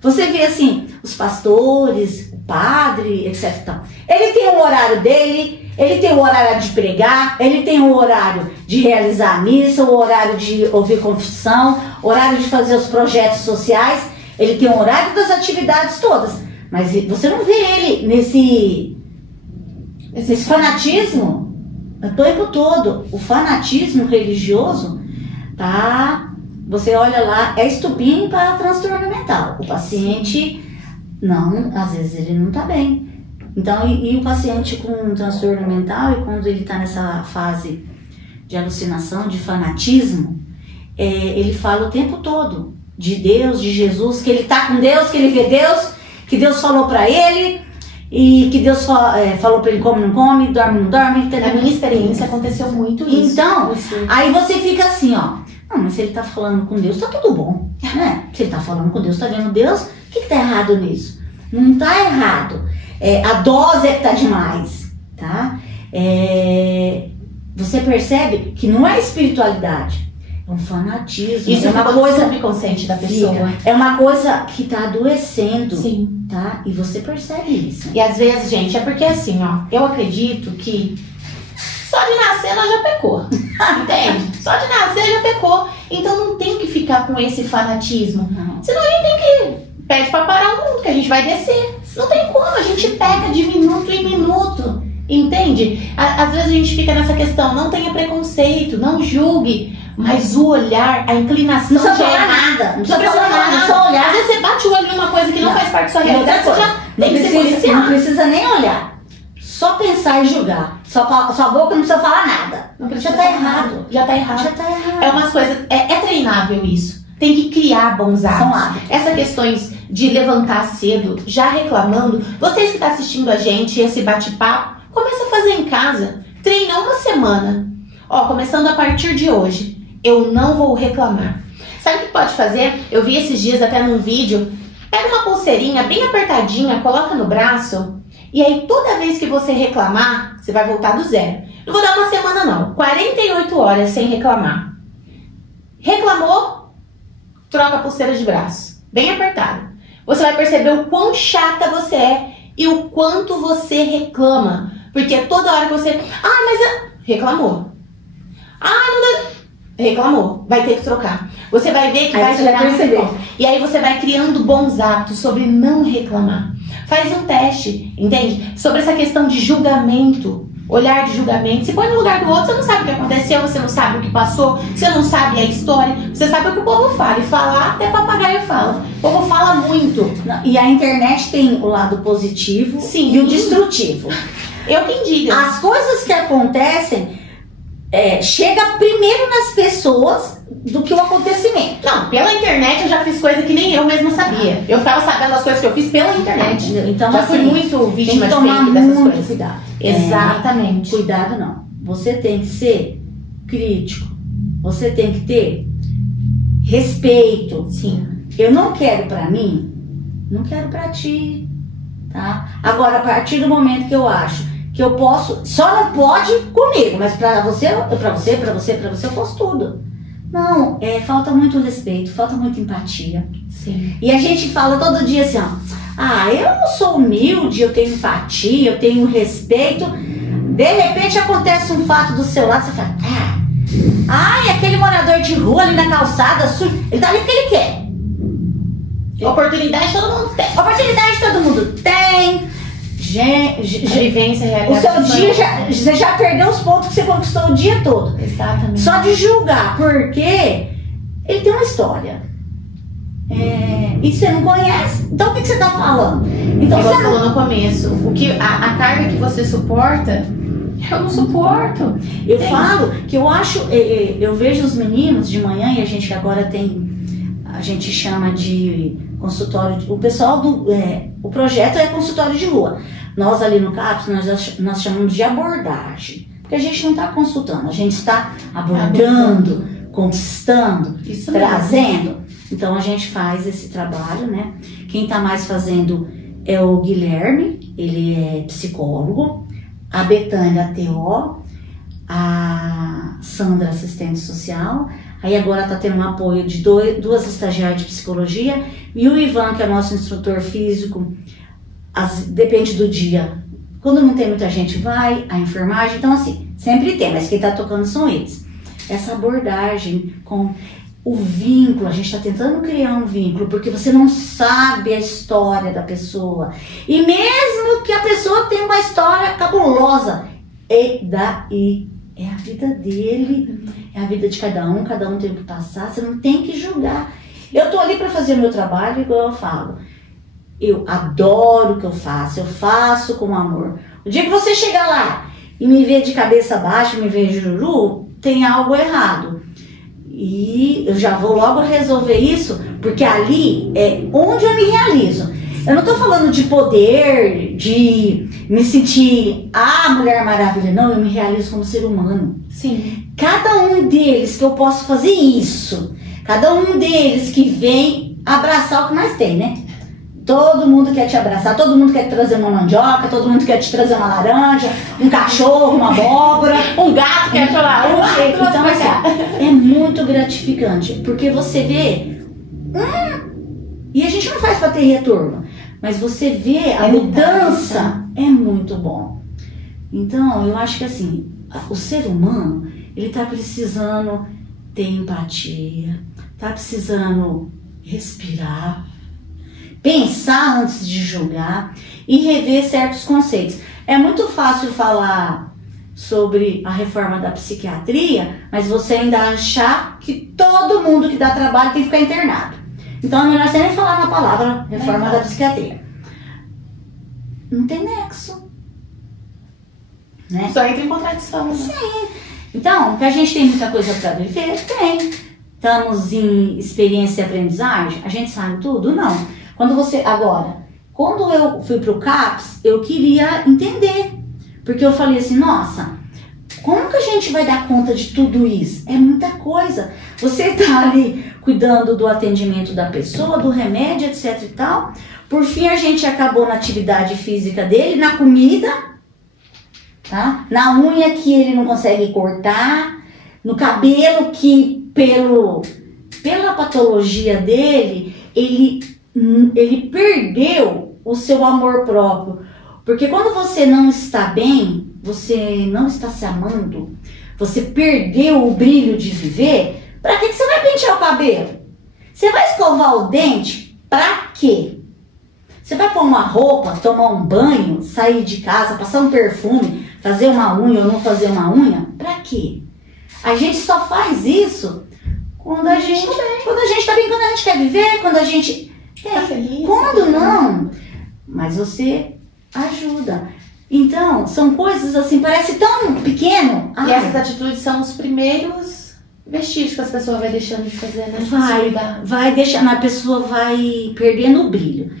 Você vê assim, os pastores, o padre, etc. Então, ele tem o horário dele, ele tem o horário de pregar, ele tem o horário de realizar a missa, o horário de ouvir confissão, o horário de fazer os projetos sociais, ele tem o horário das atividades todas. Mas você não vê ele nesse fanatismo o tempo todo. O fanatismo religioso tá... Você olha lá, é estupim para transtorno mental. O paciente, não, às vezes ele não está bem. Então, e o paciente com transtorno mental, e quando ele está nessa fase de alucinação, de fanatismo, ele fala o tempo todo de Deus, de Jesus, que ele está com Deus, que ele vê Deus, que Deus falou para ele, e que Deus falou para ele come, não come, dorme, não dorme. Na minha experiência aconteceu muito isso. Então, aí você fica assim, ó. Não, mas se ele tá falando com Deus, tá tudo bom, né? Se ele tá falando com Deus, tá vendo Deus, o que tá errado nisso? Não tá errado. A dose é que tá demais, tá? Você percebe que não é espiritualidade, é um fanatismo. Isso é uma coisa subconsciente da pessoa. É uma coisa que tá adoecendo. Sim. Tá? E você percebe isso. E às vezes, gente, é porque assim, ó, eu acredito que só de nascer ela já pecou, entende? Só de nascer já pecou. Então não tem que ficar com esse fanatismo. Não. Senão a gente tem que... Pede pra parar o mundo, que a gente vai descer. Não tem como, a gente peca de minuto em minuto, entende? Às vezes a gente fica nessa questão, não tenha preconceito, não julgue. Mas o olhar, a inclinação... Não precisa falar nada. Não precisa falar nada, só olhar. Às vezes você bate o olho numa coisa que não faz parte da sua realidade, você já tem que ser policial. Não precisa nem olhar. Só pensar e julgar. Sua boca não precisa falar nada. Já tá errado. Já tá errado. Já tá errado. É umas coisas... É treinável isso. Tem que criar bons hábitos. São hábitos. Essas questões de levantar cedo, já reclamando. Vocês que estão assistindo a gente, esse bate-papo, começa a fazer em casa. Treina uma semana. Ó, começando a partir de hoje. Eu não vou reclamar. Sabe o que pode fazer? Eu vi esses dias até num vídeo. Pega uma pulseirinha bem apertadinha, coloca no braço. E aí toda vez que você reclamar, você vai voltar do zero. Não vou dar uma semana não. 48 horas sem reclamar. Reclamou? Troca a pulseira de braço. Bem apertada. Você vai perceber o quão chata você é. E o quanto você reclama. Porque toda hora que você... reclamou. Não deu... Reclamou, vai ter que trocar. Você vai ver que aí vai gerar perceber. E aí você vai criando bons hábitos sobre não reclamar. Faz um teste, entende? Sobre essa questão de julgamento, olhar de julgamento. Se põe no lugar do outro, você não sabe o que aconteceu, você não sabe o que passou, você não sabe a história, você sabe o que o povo fala. E falar até papagaio fala. O povo fala muito. E a internet tem o lado positivo. Sim. E o destrutivo. Eu quem diga. As coisas que acontecem chega primeiro nas pessoas do que o acontecimento. Não, pela internet eu já fiz coisa que nem eu mesma sabia. Eu ficava sabendo as coisas que eu fiz pela internet. Então, já fui assim, muito vítima de tomar fake dessas muito coisas. Cuidado. Exatamente. Cuidado não. Você tem que ser crítico. Você tem que ter respeito. Sim. Eu não quero pra mim, não quero pra ti, tá? Agora, a partir do momento que eu acho que eu posso, só não pode comigo, mas pra você eu posso tudo. Não, falta muito respeito, falta muita empatia. Sim. E a gente fala todo dia assim, ó, eu sou humilde, eu tenho empatia, eu tenho respeito. De repente acontece um fato do seu lado, você fala, aquele morador de rua ali na calçada, ele tá ali porque ele quer. Oportunidade todo mundo tem. Oportunidade todo mundo tem. Vivência, realidade. O seu dia, você já perdeu os pontos que você conquistou o dia todo. Exatamente. Só de julgar, porque ele tem uma história. E você não conhece. Então o que você tá falando? Então você falou no começo, a carga que você suporta Eu não suporto. Eu falo que eu acho, eu vejo os meninos de manhã e a gente agora tem, a gente chama de consultório, o pessoal o projeto é consultório de rua. Nós ali no CAPS, nós chamamos de abordagem, porque a gente não está consultando, a gente está abordando, conquistando, Isso trazendo. mesmo. Então a gente faz esse trabalho, né? Quem está mais fazendo é o Guilherme, ele é psicólogo, a Betânia TO, a Sandra assistente social, aí agora está tendo um apoio de duas estagiárias de psicologia e o Ivan, que é nosso instrutor físico, depende do dia. Quando não tem muita gente, vai a enfermagem. Então, assim, sempre tem, mas quem está tocando são eles. Essa abordagem com o vínculo, a gente está tentando criar um vínculo, porque você não sabe a história da pessoa. E mesmo que a pessoa tenha uma história cabulosa, e daí é a vida dele, é a vida de cada um tem que passar, você não tem que julgar. Eu tô ali para fazer o meu trabalho, igual eu falo. Eu adoro o que eu faço com amor. O dia que você chegar lá e me ver de cabeça baixa, me ver jururu, tem algo errado. E eu já vou logo resolver isso, porque ali é onde eu me realizo. Eu não tô falando de poder, de me sentir Mulher Maravilha. Não, eu me realizo como ser humano. Sim. Cada um deles que eu posso fazer isso. Cada um deles que vem abraçar o que mais tem, né? Todo mundo quer te abraçar, todo mundo quer te trazer uma mandioca, todo mundo quer te trazer uma laranja, um cachorro, uma abóbora, Um gato quer falar. Então, assim, é muito gratificante, porque você vê, e a gente não faz para ter retorno, mas você vê a mudança, é muito bom. Então, eu acho que assim, o ser humano, ele tá precisando ter empatia, tá precisando respirar, pensar antes de julgar e rever certos conceitos. É muito fácil falar sobre a reforma da psiquiatria, mas você ainda achar que todo mundo que dá trabalho tem que ficar internado. Então é melhor você nem falar na palavra reforma da psiquiatria. Não tem nexo. Né? Só entra em contradição. Né? Sim. Então, que a gente tem muita coisa para viver? Tem. Estamos em experiência e aprendizagem? A gente sabe tudo? Não. Quando eu fui pro CAPS, eu queria entender. Porque eu falei assim, nossa, como que a gente vai dar conta de tudo isso? É muita coisa. Você tá ali cuidando do atendimento da pessoa, do remédio, etc e tal. Por fim, a gente acabou na atividade física dele, na comida, tá? Na unha que ele não consegue cortar, no cabelo que pela patologia dele, ele perdeu o seu amor próprio. Porque quando você não está bem, você não está se amando, você perdeu o brilho de viver, pra que você vai pentear o cabelo? Você vai escovar o dente? Pra quê? Você vai pôr uma roupa, tomar um banho, sair de casa, passar um perfume, fazer uma unha ou não fazer uma unha? Pra quê? A gente só faz isso quando a gente tá bem, quando a gente quer viver, quando a gente... Tá feliz, quando não, mas você ajuda. Então, são coisas assim, parece tão pequeno. E essas atitudes são os primeiros vestígios que as pessoas vai deixando de fazer, né? Vai deixando, a pessoa vai perdendo o brilho.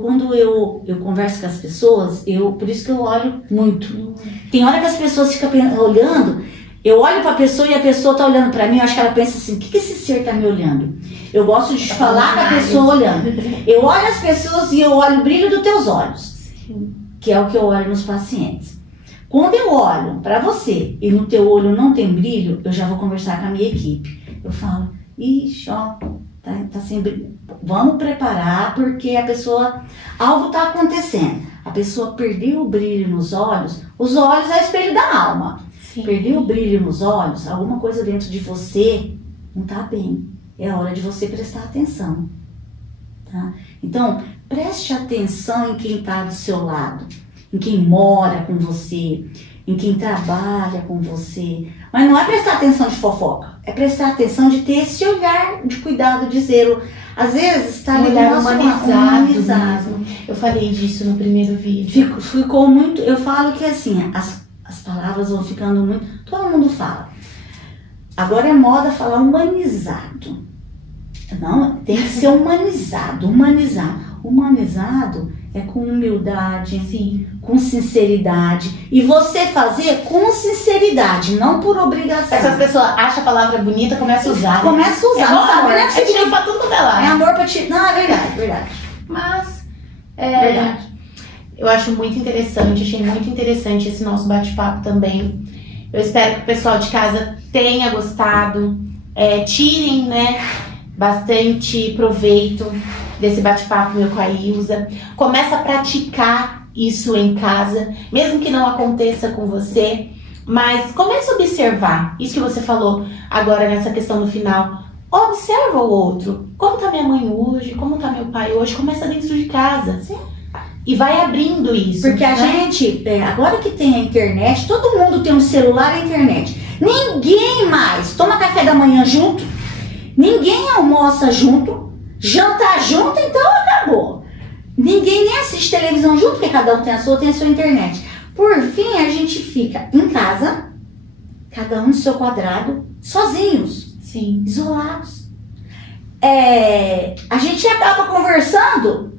Quando eu converso com as pessoas, por isso que eu olho muito. Tem hora que as pessoas ficam olhando, eu olho pra pessoa e a pessoa tá olhando pra mim, eu acho que ela pensa assim, o que esse ser tá me olhando? Eu gosto de falar com a pessoa olhando. Eu olho as pessoas e eu olho o brilho dos teus olhos, que é o que eu olho nos pacientes. Quando eu olho pra você e no teu olho não tem brilho, eu já vou conversar com a minha equipe. Eu falo, ixi, ó, tá sem brilho. Vamos preparar porque algo tá acontecendo. A pessoa perdeu o brilho nos olhos, os olhos é o espelho da alma. Sim. Perdeu o brilho nos olhos, alguma coisa dentro de você não tá bem. É hora de você prestar atenção. Tá? Então, preste atenção em quem está do seu lado, em quem mora com você, em quem trabalha com você. Mas não é prestar atenção de fofoca, é prestar atenção de ter esse olhar de cuidado, de zelo. Às vezes está Um ali olhar nosso humanizado mesmo. Eu falei disso no primeiro vídeo. Ficou muito. Eu falo que assim, as palavras vão ficando muito. Todo mundo fala. Agora é moda falar humanizado. Não, tem que ser humanizado. Humanizado é com humildade, Sim. com sinceridade. E você fazer com sinceridade, não por obrigação. Essas pessoas acham a palavra bonita, começa a usar. Começa a usar. É não sabe amor, nem o é que significa. tiro pra tudo quanto é lá. É amor pra ti. Não, é verdade, verdade. Mas, Verdade. eu acho muito interessante, achei muito interessante esse nosso bate-papo também. Eu espero que o pessoal de casa tenha gostado, tirem, né, bastante proveito desse bate-papo meu com a Ilza. Começa a praticar isso em casa, mesmo que não aconteça com você, mas comece a observar isso que você falou agora nessa questão no final. Observa o outro. Como tá minha mãe hoje? Como tá meu pai hoje? Começa dentro de casa. Sim. E vai abrindo isso. Porque a né? gente, agora que tem a internet, todo mundo tem um celular e internet. Ninguém mais toma café da manhã junto, ninguém almoça junto, jantar junto, então acabou. Ninguém nem assiste televisão junto, porque cada um tem a sua internet. Por fim, a gente fica em casa, cada um no seu quadrado, sozinhos. Sim. Isolados. A gente acaba conversando.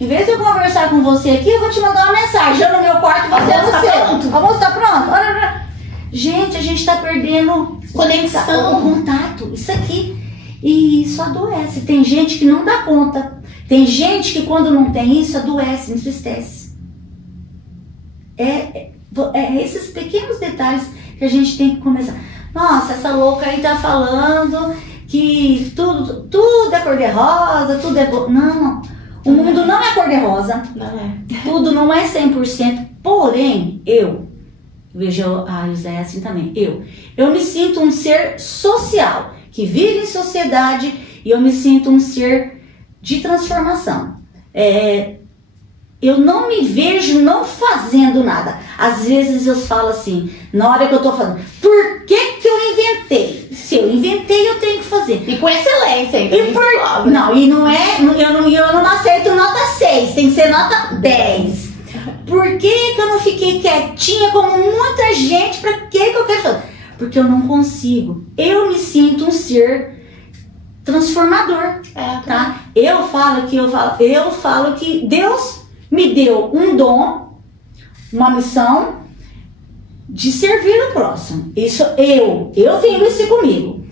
Em vez de eu conversar com você aqui, eu vou te mandar uma mensagem. Eu no meu quarto, você no seu. O almoço tá pronto? Gente, a gente tá perdendo Conexão. o contato. Isso aqui. E isso adoece. Tem gente que não dá conta. Tem gente que quando não tem isso, adoece, entristece. Esses pequenos detalhes que a gente tem que começar. Nossa, essa louca aí tá falando que tudo é cor-de-rosa, tudo é bom. Não, o mundo não é cor-de-rosa. Não é. Tudo não é 100%. Porém, eu vejo a José assim também. Eu me sinto um ser social, que vive em sociedade, e eu me sinto um ser de transformação. Eu não me vejo não fazendo nada. Às vezes eu falo assim, na hora que eu tô falando, por que eu inventei? Se eu inventei, eu tenho que fazer. E com excelência ainda. E não é, eu não aceito nota 6, tem que ser nota 10. Por que eu não fiquei quietinha como muita gente? Pra que eu quero fazer? Porque eu não consigo. Eu me sinto um ser transformador, tá? Eu falo que Deus me deu um dom, uma missão de servir o próximo. Isso eu tenho isso comigo.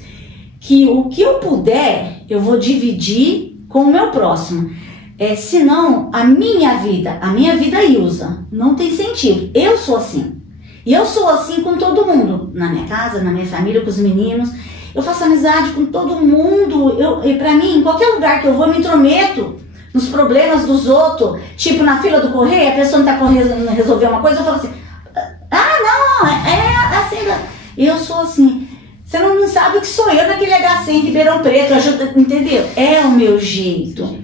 Que o que eu puder, eu vou dividir com o meu próximo. Senão, a minha vida Ilza, não tem sentido. Eu sou assim. E eu sou assim com todo mundo. Na minha casa, na minha família, com os meninos. Eu faço amizade com todo mundo. Pra mim, em qualquer lugar que eu vou, eu me intrometo nos problemas dos outros. Tipo, na fila do correio, a pessoa não tá correndo resolver uma coisa, eu falo assim, assim. Eu sou assim. Você não sabe o que sou eu naquele HC em Ribeirão Preto, entendeu? É o meu jeito.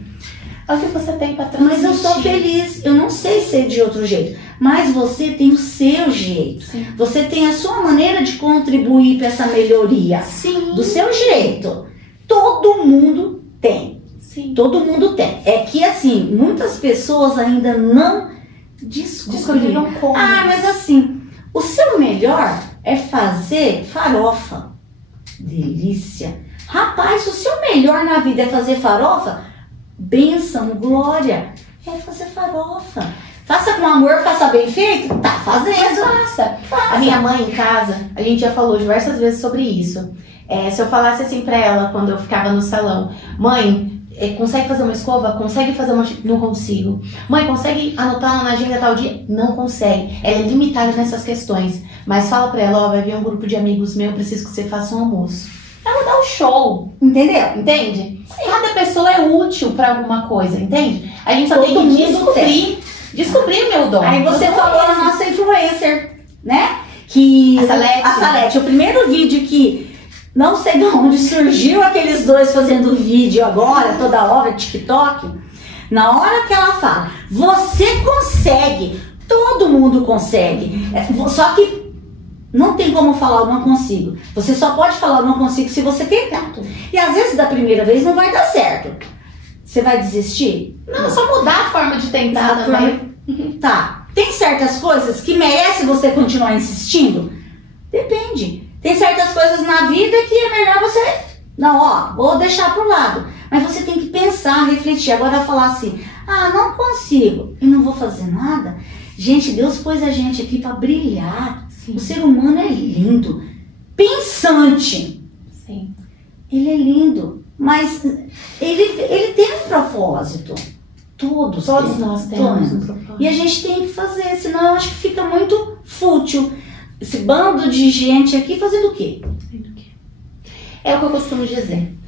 É o que você tem pra transmitir. Mas eu sou feliz, eu não sei ser de outro jeito. Mas você tem o seu jeito. Sim. Você tem a sua maneira de contribuir para essa melhoria. Sim. Do seu jeito. Todo mundo tem. Sim. Todo mundo tem. É que assim, muitas pessoas ainda não descobriram como. Mas assim, o seu melhor é fazer farofa. Delícia. Rapaz, o seu melhor na vida é fazer farofa, bênção, glória, é fazer farofa. Faça com amor, faça bem feito, tá fazendo. Mas faça. A minha mãe em casa, a gente já falou diversas vezes sobre isso. Se eu falasse assim pra ela, quando eu ficava no salão, mãe, consegue fazer uma escova? Consegue fazer uma... Não consigo. Mãe, consegue anotar na agenda tal dia? Não consegue. Ela é limitada nessas questões. Mas fala pra ela, vai vir um grupo de amigos meu, eu preciso que você faça um almoço. Ela dá um show. Entendeu? Entende? Cada pessoa é útil pra alguma coisa, entende? A gente só Todo tem que descobrir meu dom. Aí você falou na nossa influencer, né? Que A Salete, o primeiro vídeo que não sei de onde surgiu aqueles dois fazendo vídeo agora, toda hora, TikTok. Na hora que ela fala, você consegue, todo mundo consegue. Só que não tem como falar eu não consigo. Você só pode falar eu não consigo se você tentar. E às vezes da primeira vez não vai dar certo. Você vai desistir? Não, é só mudar a forma de tentar também. Tá. Tem certas coisas que merece você continuar insistindo? Depende. Tem certas coisas na vida que é melhor você... Não, ó, vou deixar pro lado. Mas você tem que pensar, refletir. Agora falar assim, ah, não consigo e não vou fazer nada. Gente, Deus pôs a gente aqui para brilhar. Sim. O ser humano é lindo, pensante. Sim. Ele é lindo, mas ele tem um propósito. Todos nós temos um propósito. E a gente tem que fazer, senão eu acho que fica muito fútil. Esse bando de gente aqui fazendo o quê? É o que eu costumo dizer.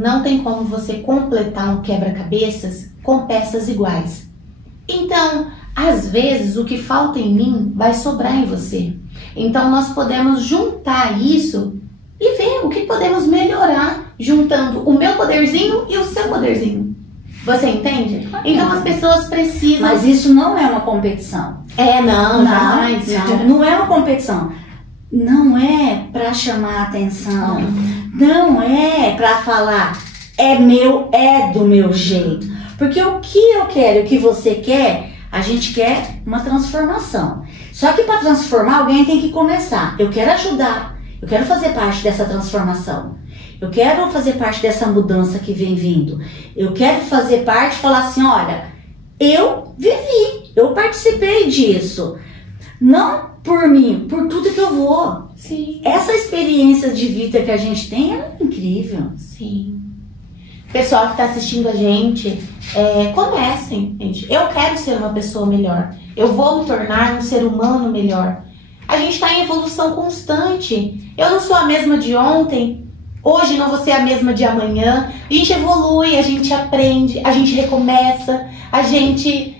Não tem como você completar um quebra-cabeças com peças iguais. Então, às vezes, o que falta em mim vai sobrar em você. Então, nós podemos juntar isso e ver o que podemos melhorar juntando o meu poderzinho e o seu poderzinho. Você entende? Então, as pessoas precisam... Mas isso não é uma competição. Não é uma competição. Não é pra chamar atenção. Não é pra falar é do meu jeito. Porque o que eu quero, o que você quer, a gente quer uma transformação. Só que para transformar, alguém tem que começar. Eu quero ajudar. Eu quero fazer parte dessa transformação. Eu quero fazer parte dessa mudança que vem vindo. Eu quero fazer parte e falar assim, olha, eu vivi, eu participei disso. Não por mim, por tudo que eu vou. Sim. Essa experiência de vida que a gente tem é incrível. Sim. Pessoal que está assistindo a gente, comecem, gente. Eu quero ser uma pessoa melhor. Eu vou me tornar um ser humano melhor. A gente está em evolução constante. Eu não sou a mesma de ontem. Hoje não vou ser a mesma de amanhã. A gente evolui, a gente aprende, a gente recomeça, a gente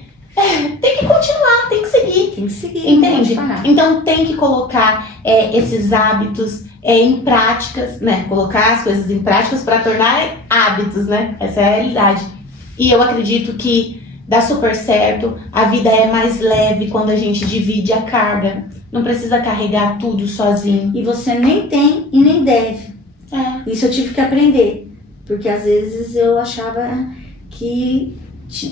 tem que continuar, tem que seguir. Tem que seguir. Entende? Então tem que colocar esses hábitos em práticas, né? Colocar as coisas em práticas para tornar hábitos, né? Essa é a realidade. E eu acredito que dá super certo. A vida é mais leve quando a gente divide a carga. Não precisa carregar tudo sozinho. E você nem tem e nem deve. Isso eu tive que aprender, porque às vezes eu achava que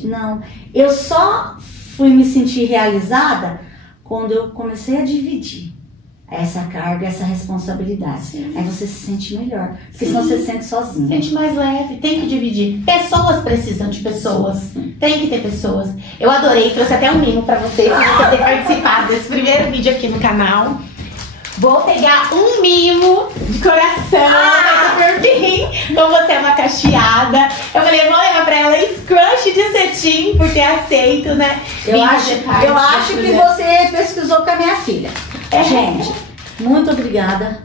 não, eu só fui me sentir realizada quando eu comecei a dividir essa carga, essa responsabilidade. Sim. Aí você se sente melhor, porque senão você se sente sozinho. Sente mais leve, tem que dividir. Pessoas precisam de pessoas, tem que ter pessoas. Eu adorei, trouxe até um mimo pra você, por você ter participado desse primeiro vídeo aqui no canal. Vou pegar um mimo de coração, super bem, como você é uma cacheada. Eu falei, vou levar pra ela esse crush de cetim por ter aceito, né? Eu acho que você pesquisou com a minha filha. Gente, muito obrigada.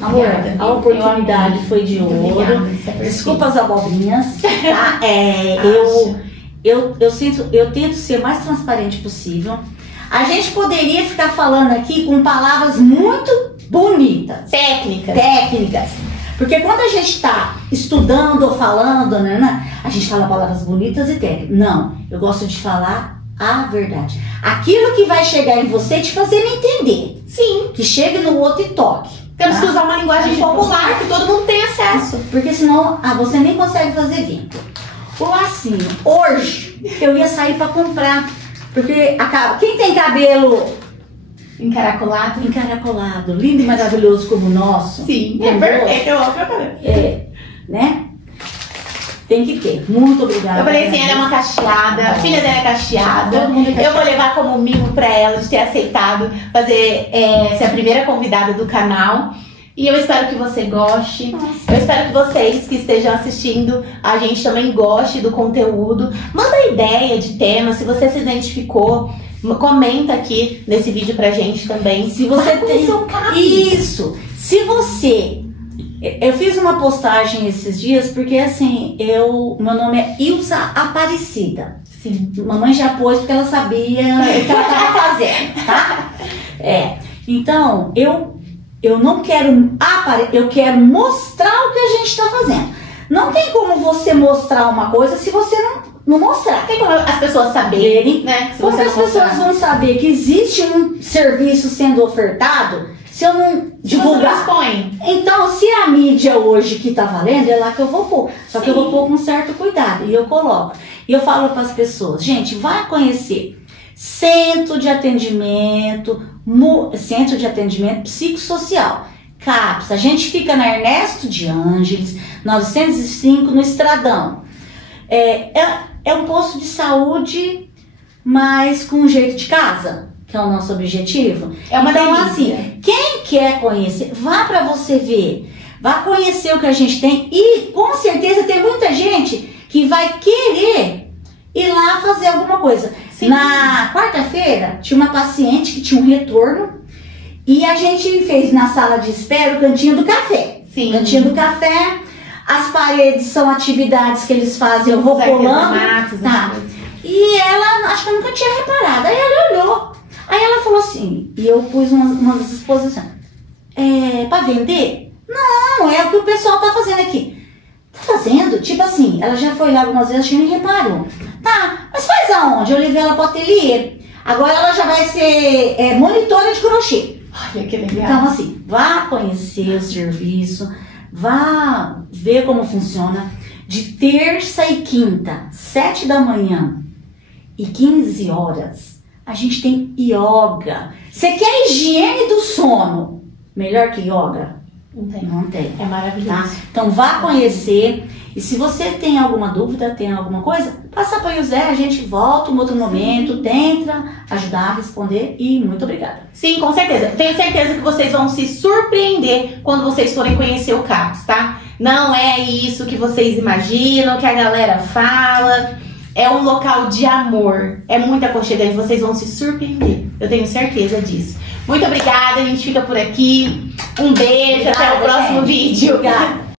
Amor, a oportunidade foi de ouro. Desculpa as abobrinhas, tá? Eu tento ser o mais transparente possível. A gente poderia ficar falando aqui com palavras muito bonitas. Técnicas. Porque quando a gente está estudando ou falando, né, a gente fala palavras bonitas e técnicas. Não, eu gosto de falar a verdade. Aquilo que vai chegar em você te fazer entender. Sim. Que chegue no outro e toque. Temos que usar uma linguagem popular que todo mundo tem acesso. Porque senão você nem consegue fazer vínculo. O lacinho, hoje, eu ia sair para comprar. Porque quem tem cabelo encaracolado, lindo e maravilhoso como o nosso. Sim, é perfeito, eu amo meu cabelo. Né? Tem que ter. Muito obrigada. Eu falei assim, ela é uma cacheada, a filha dela é cacheada. Eu vou levar como mimo pra ela de ter aceitado fazer ser a primeira convidada do canal. E eu espero que você goste. Nossa. Eu espero que vocês que estejam assistindo a gente também goste do conteúdo. Manda ideia de tema, se você se identificou, comenta aqui nesse vídeo pra gente também. Se você tem isso, se você... Eu fiz uma postagem esses dias porque assim, meu nome é Ilza Aparecida. Sim. Mamãe já pôs porque ela sabia o que ela estava fazendo, tá? Então, eu não quero eu quero mostrar o que a gente está fazendo. Não tem como você mostrar uma coisa se você não mostrar. Tem como as pessoas saberem, né? Como as pessoas vão saber que existe um serviço sendo ofertado Se eu não divulgar... Então, se a mídia hoje que tá valendo, é lá que eu vou pôr. Só que eu vou pôr com certo cuidado. E eu coloco. E eu falo para as pessoas, gente, vai conhecer centro de atendimento psicossocial. CAPS, a gente fica na Ernesto de Ângeles, 905, no Estradão. É um posto de saúde, mas com jeito de casa, que é o nosso objetivo. É uma então, delícia. assim, quem quer conhecer, vá para você ver, vá conhecer o que a gente tem e com certeza tem muita gente que vai querer ir lá fazer alguma coisa. Sim. Na quarta-feira, tinha uma paciente que tinha um retorno e a gente fez na sala de espera o cantinho do café. Sim. Cantinho do café, as paredes são atividades que eles fazem, eu vou colando. Tá. E ela, acho que eu nunca tinha reparado. Aí ela olhou. Aí ela falou assim, e eu pus umas exposições. Pra vender? Não, é o que o pessoal tá fazendo aqui. Tá fazendo? Tipo assim, ela já foi lá algumas vezes, acho que nem reparou. Tá, mas faz aonde? Eu levei ela pro ateliê. Agora ela já vai ser monitora de crochê. Olha que legal. Então assim, vá conhecer o serviço, vá ver como funciona. De terça e quinta, 7 da manhã e 15 horas, a gente tem yoga. Você quer higiene do sono? Melhor que yoga? Não tem. Não tem. É maravilhoso. Tá? Então vá conhecer. E se você tem alguma dúvida, tem alguma coisa, passa para o José, a gente volta em outro momento, tenta ajudar a responder e muito obrigada. Sim, com certeza. Tenho certeza que vocês vão se surpreender quando vocês forem conhecer o CAPS, tá? Não é isso que vocês imaginam, que a galera fala. É um local de amor. É muito aconchegante, vocês vão se surpreender. Eu tenho certeza disso. Muito obrigada, a gente fica por aqui. Um beijo, Obrigada, até o próximo gente. vídeo. Obrigada.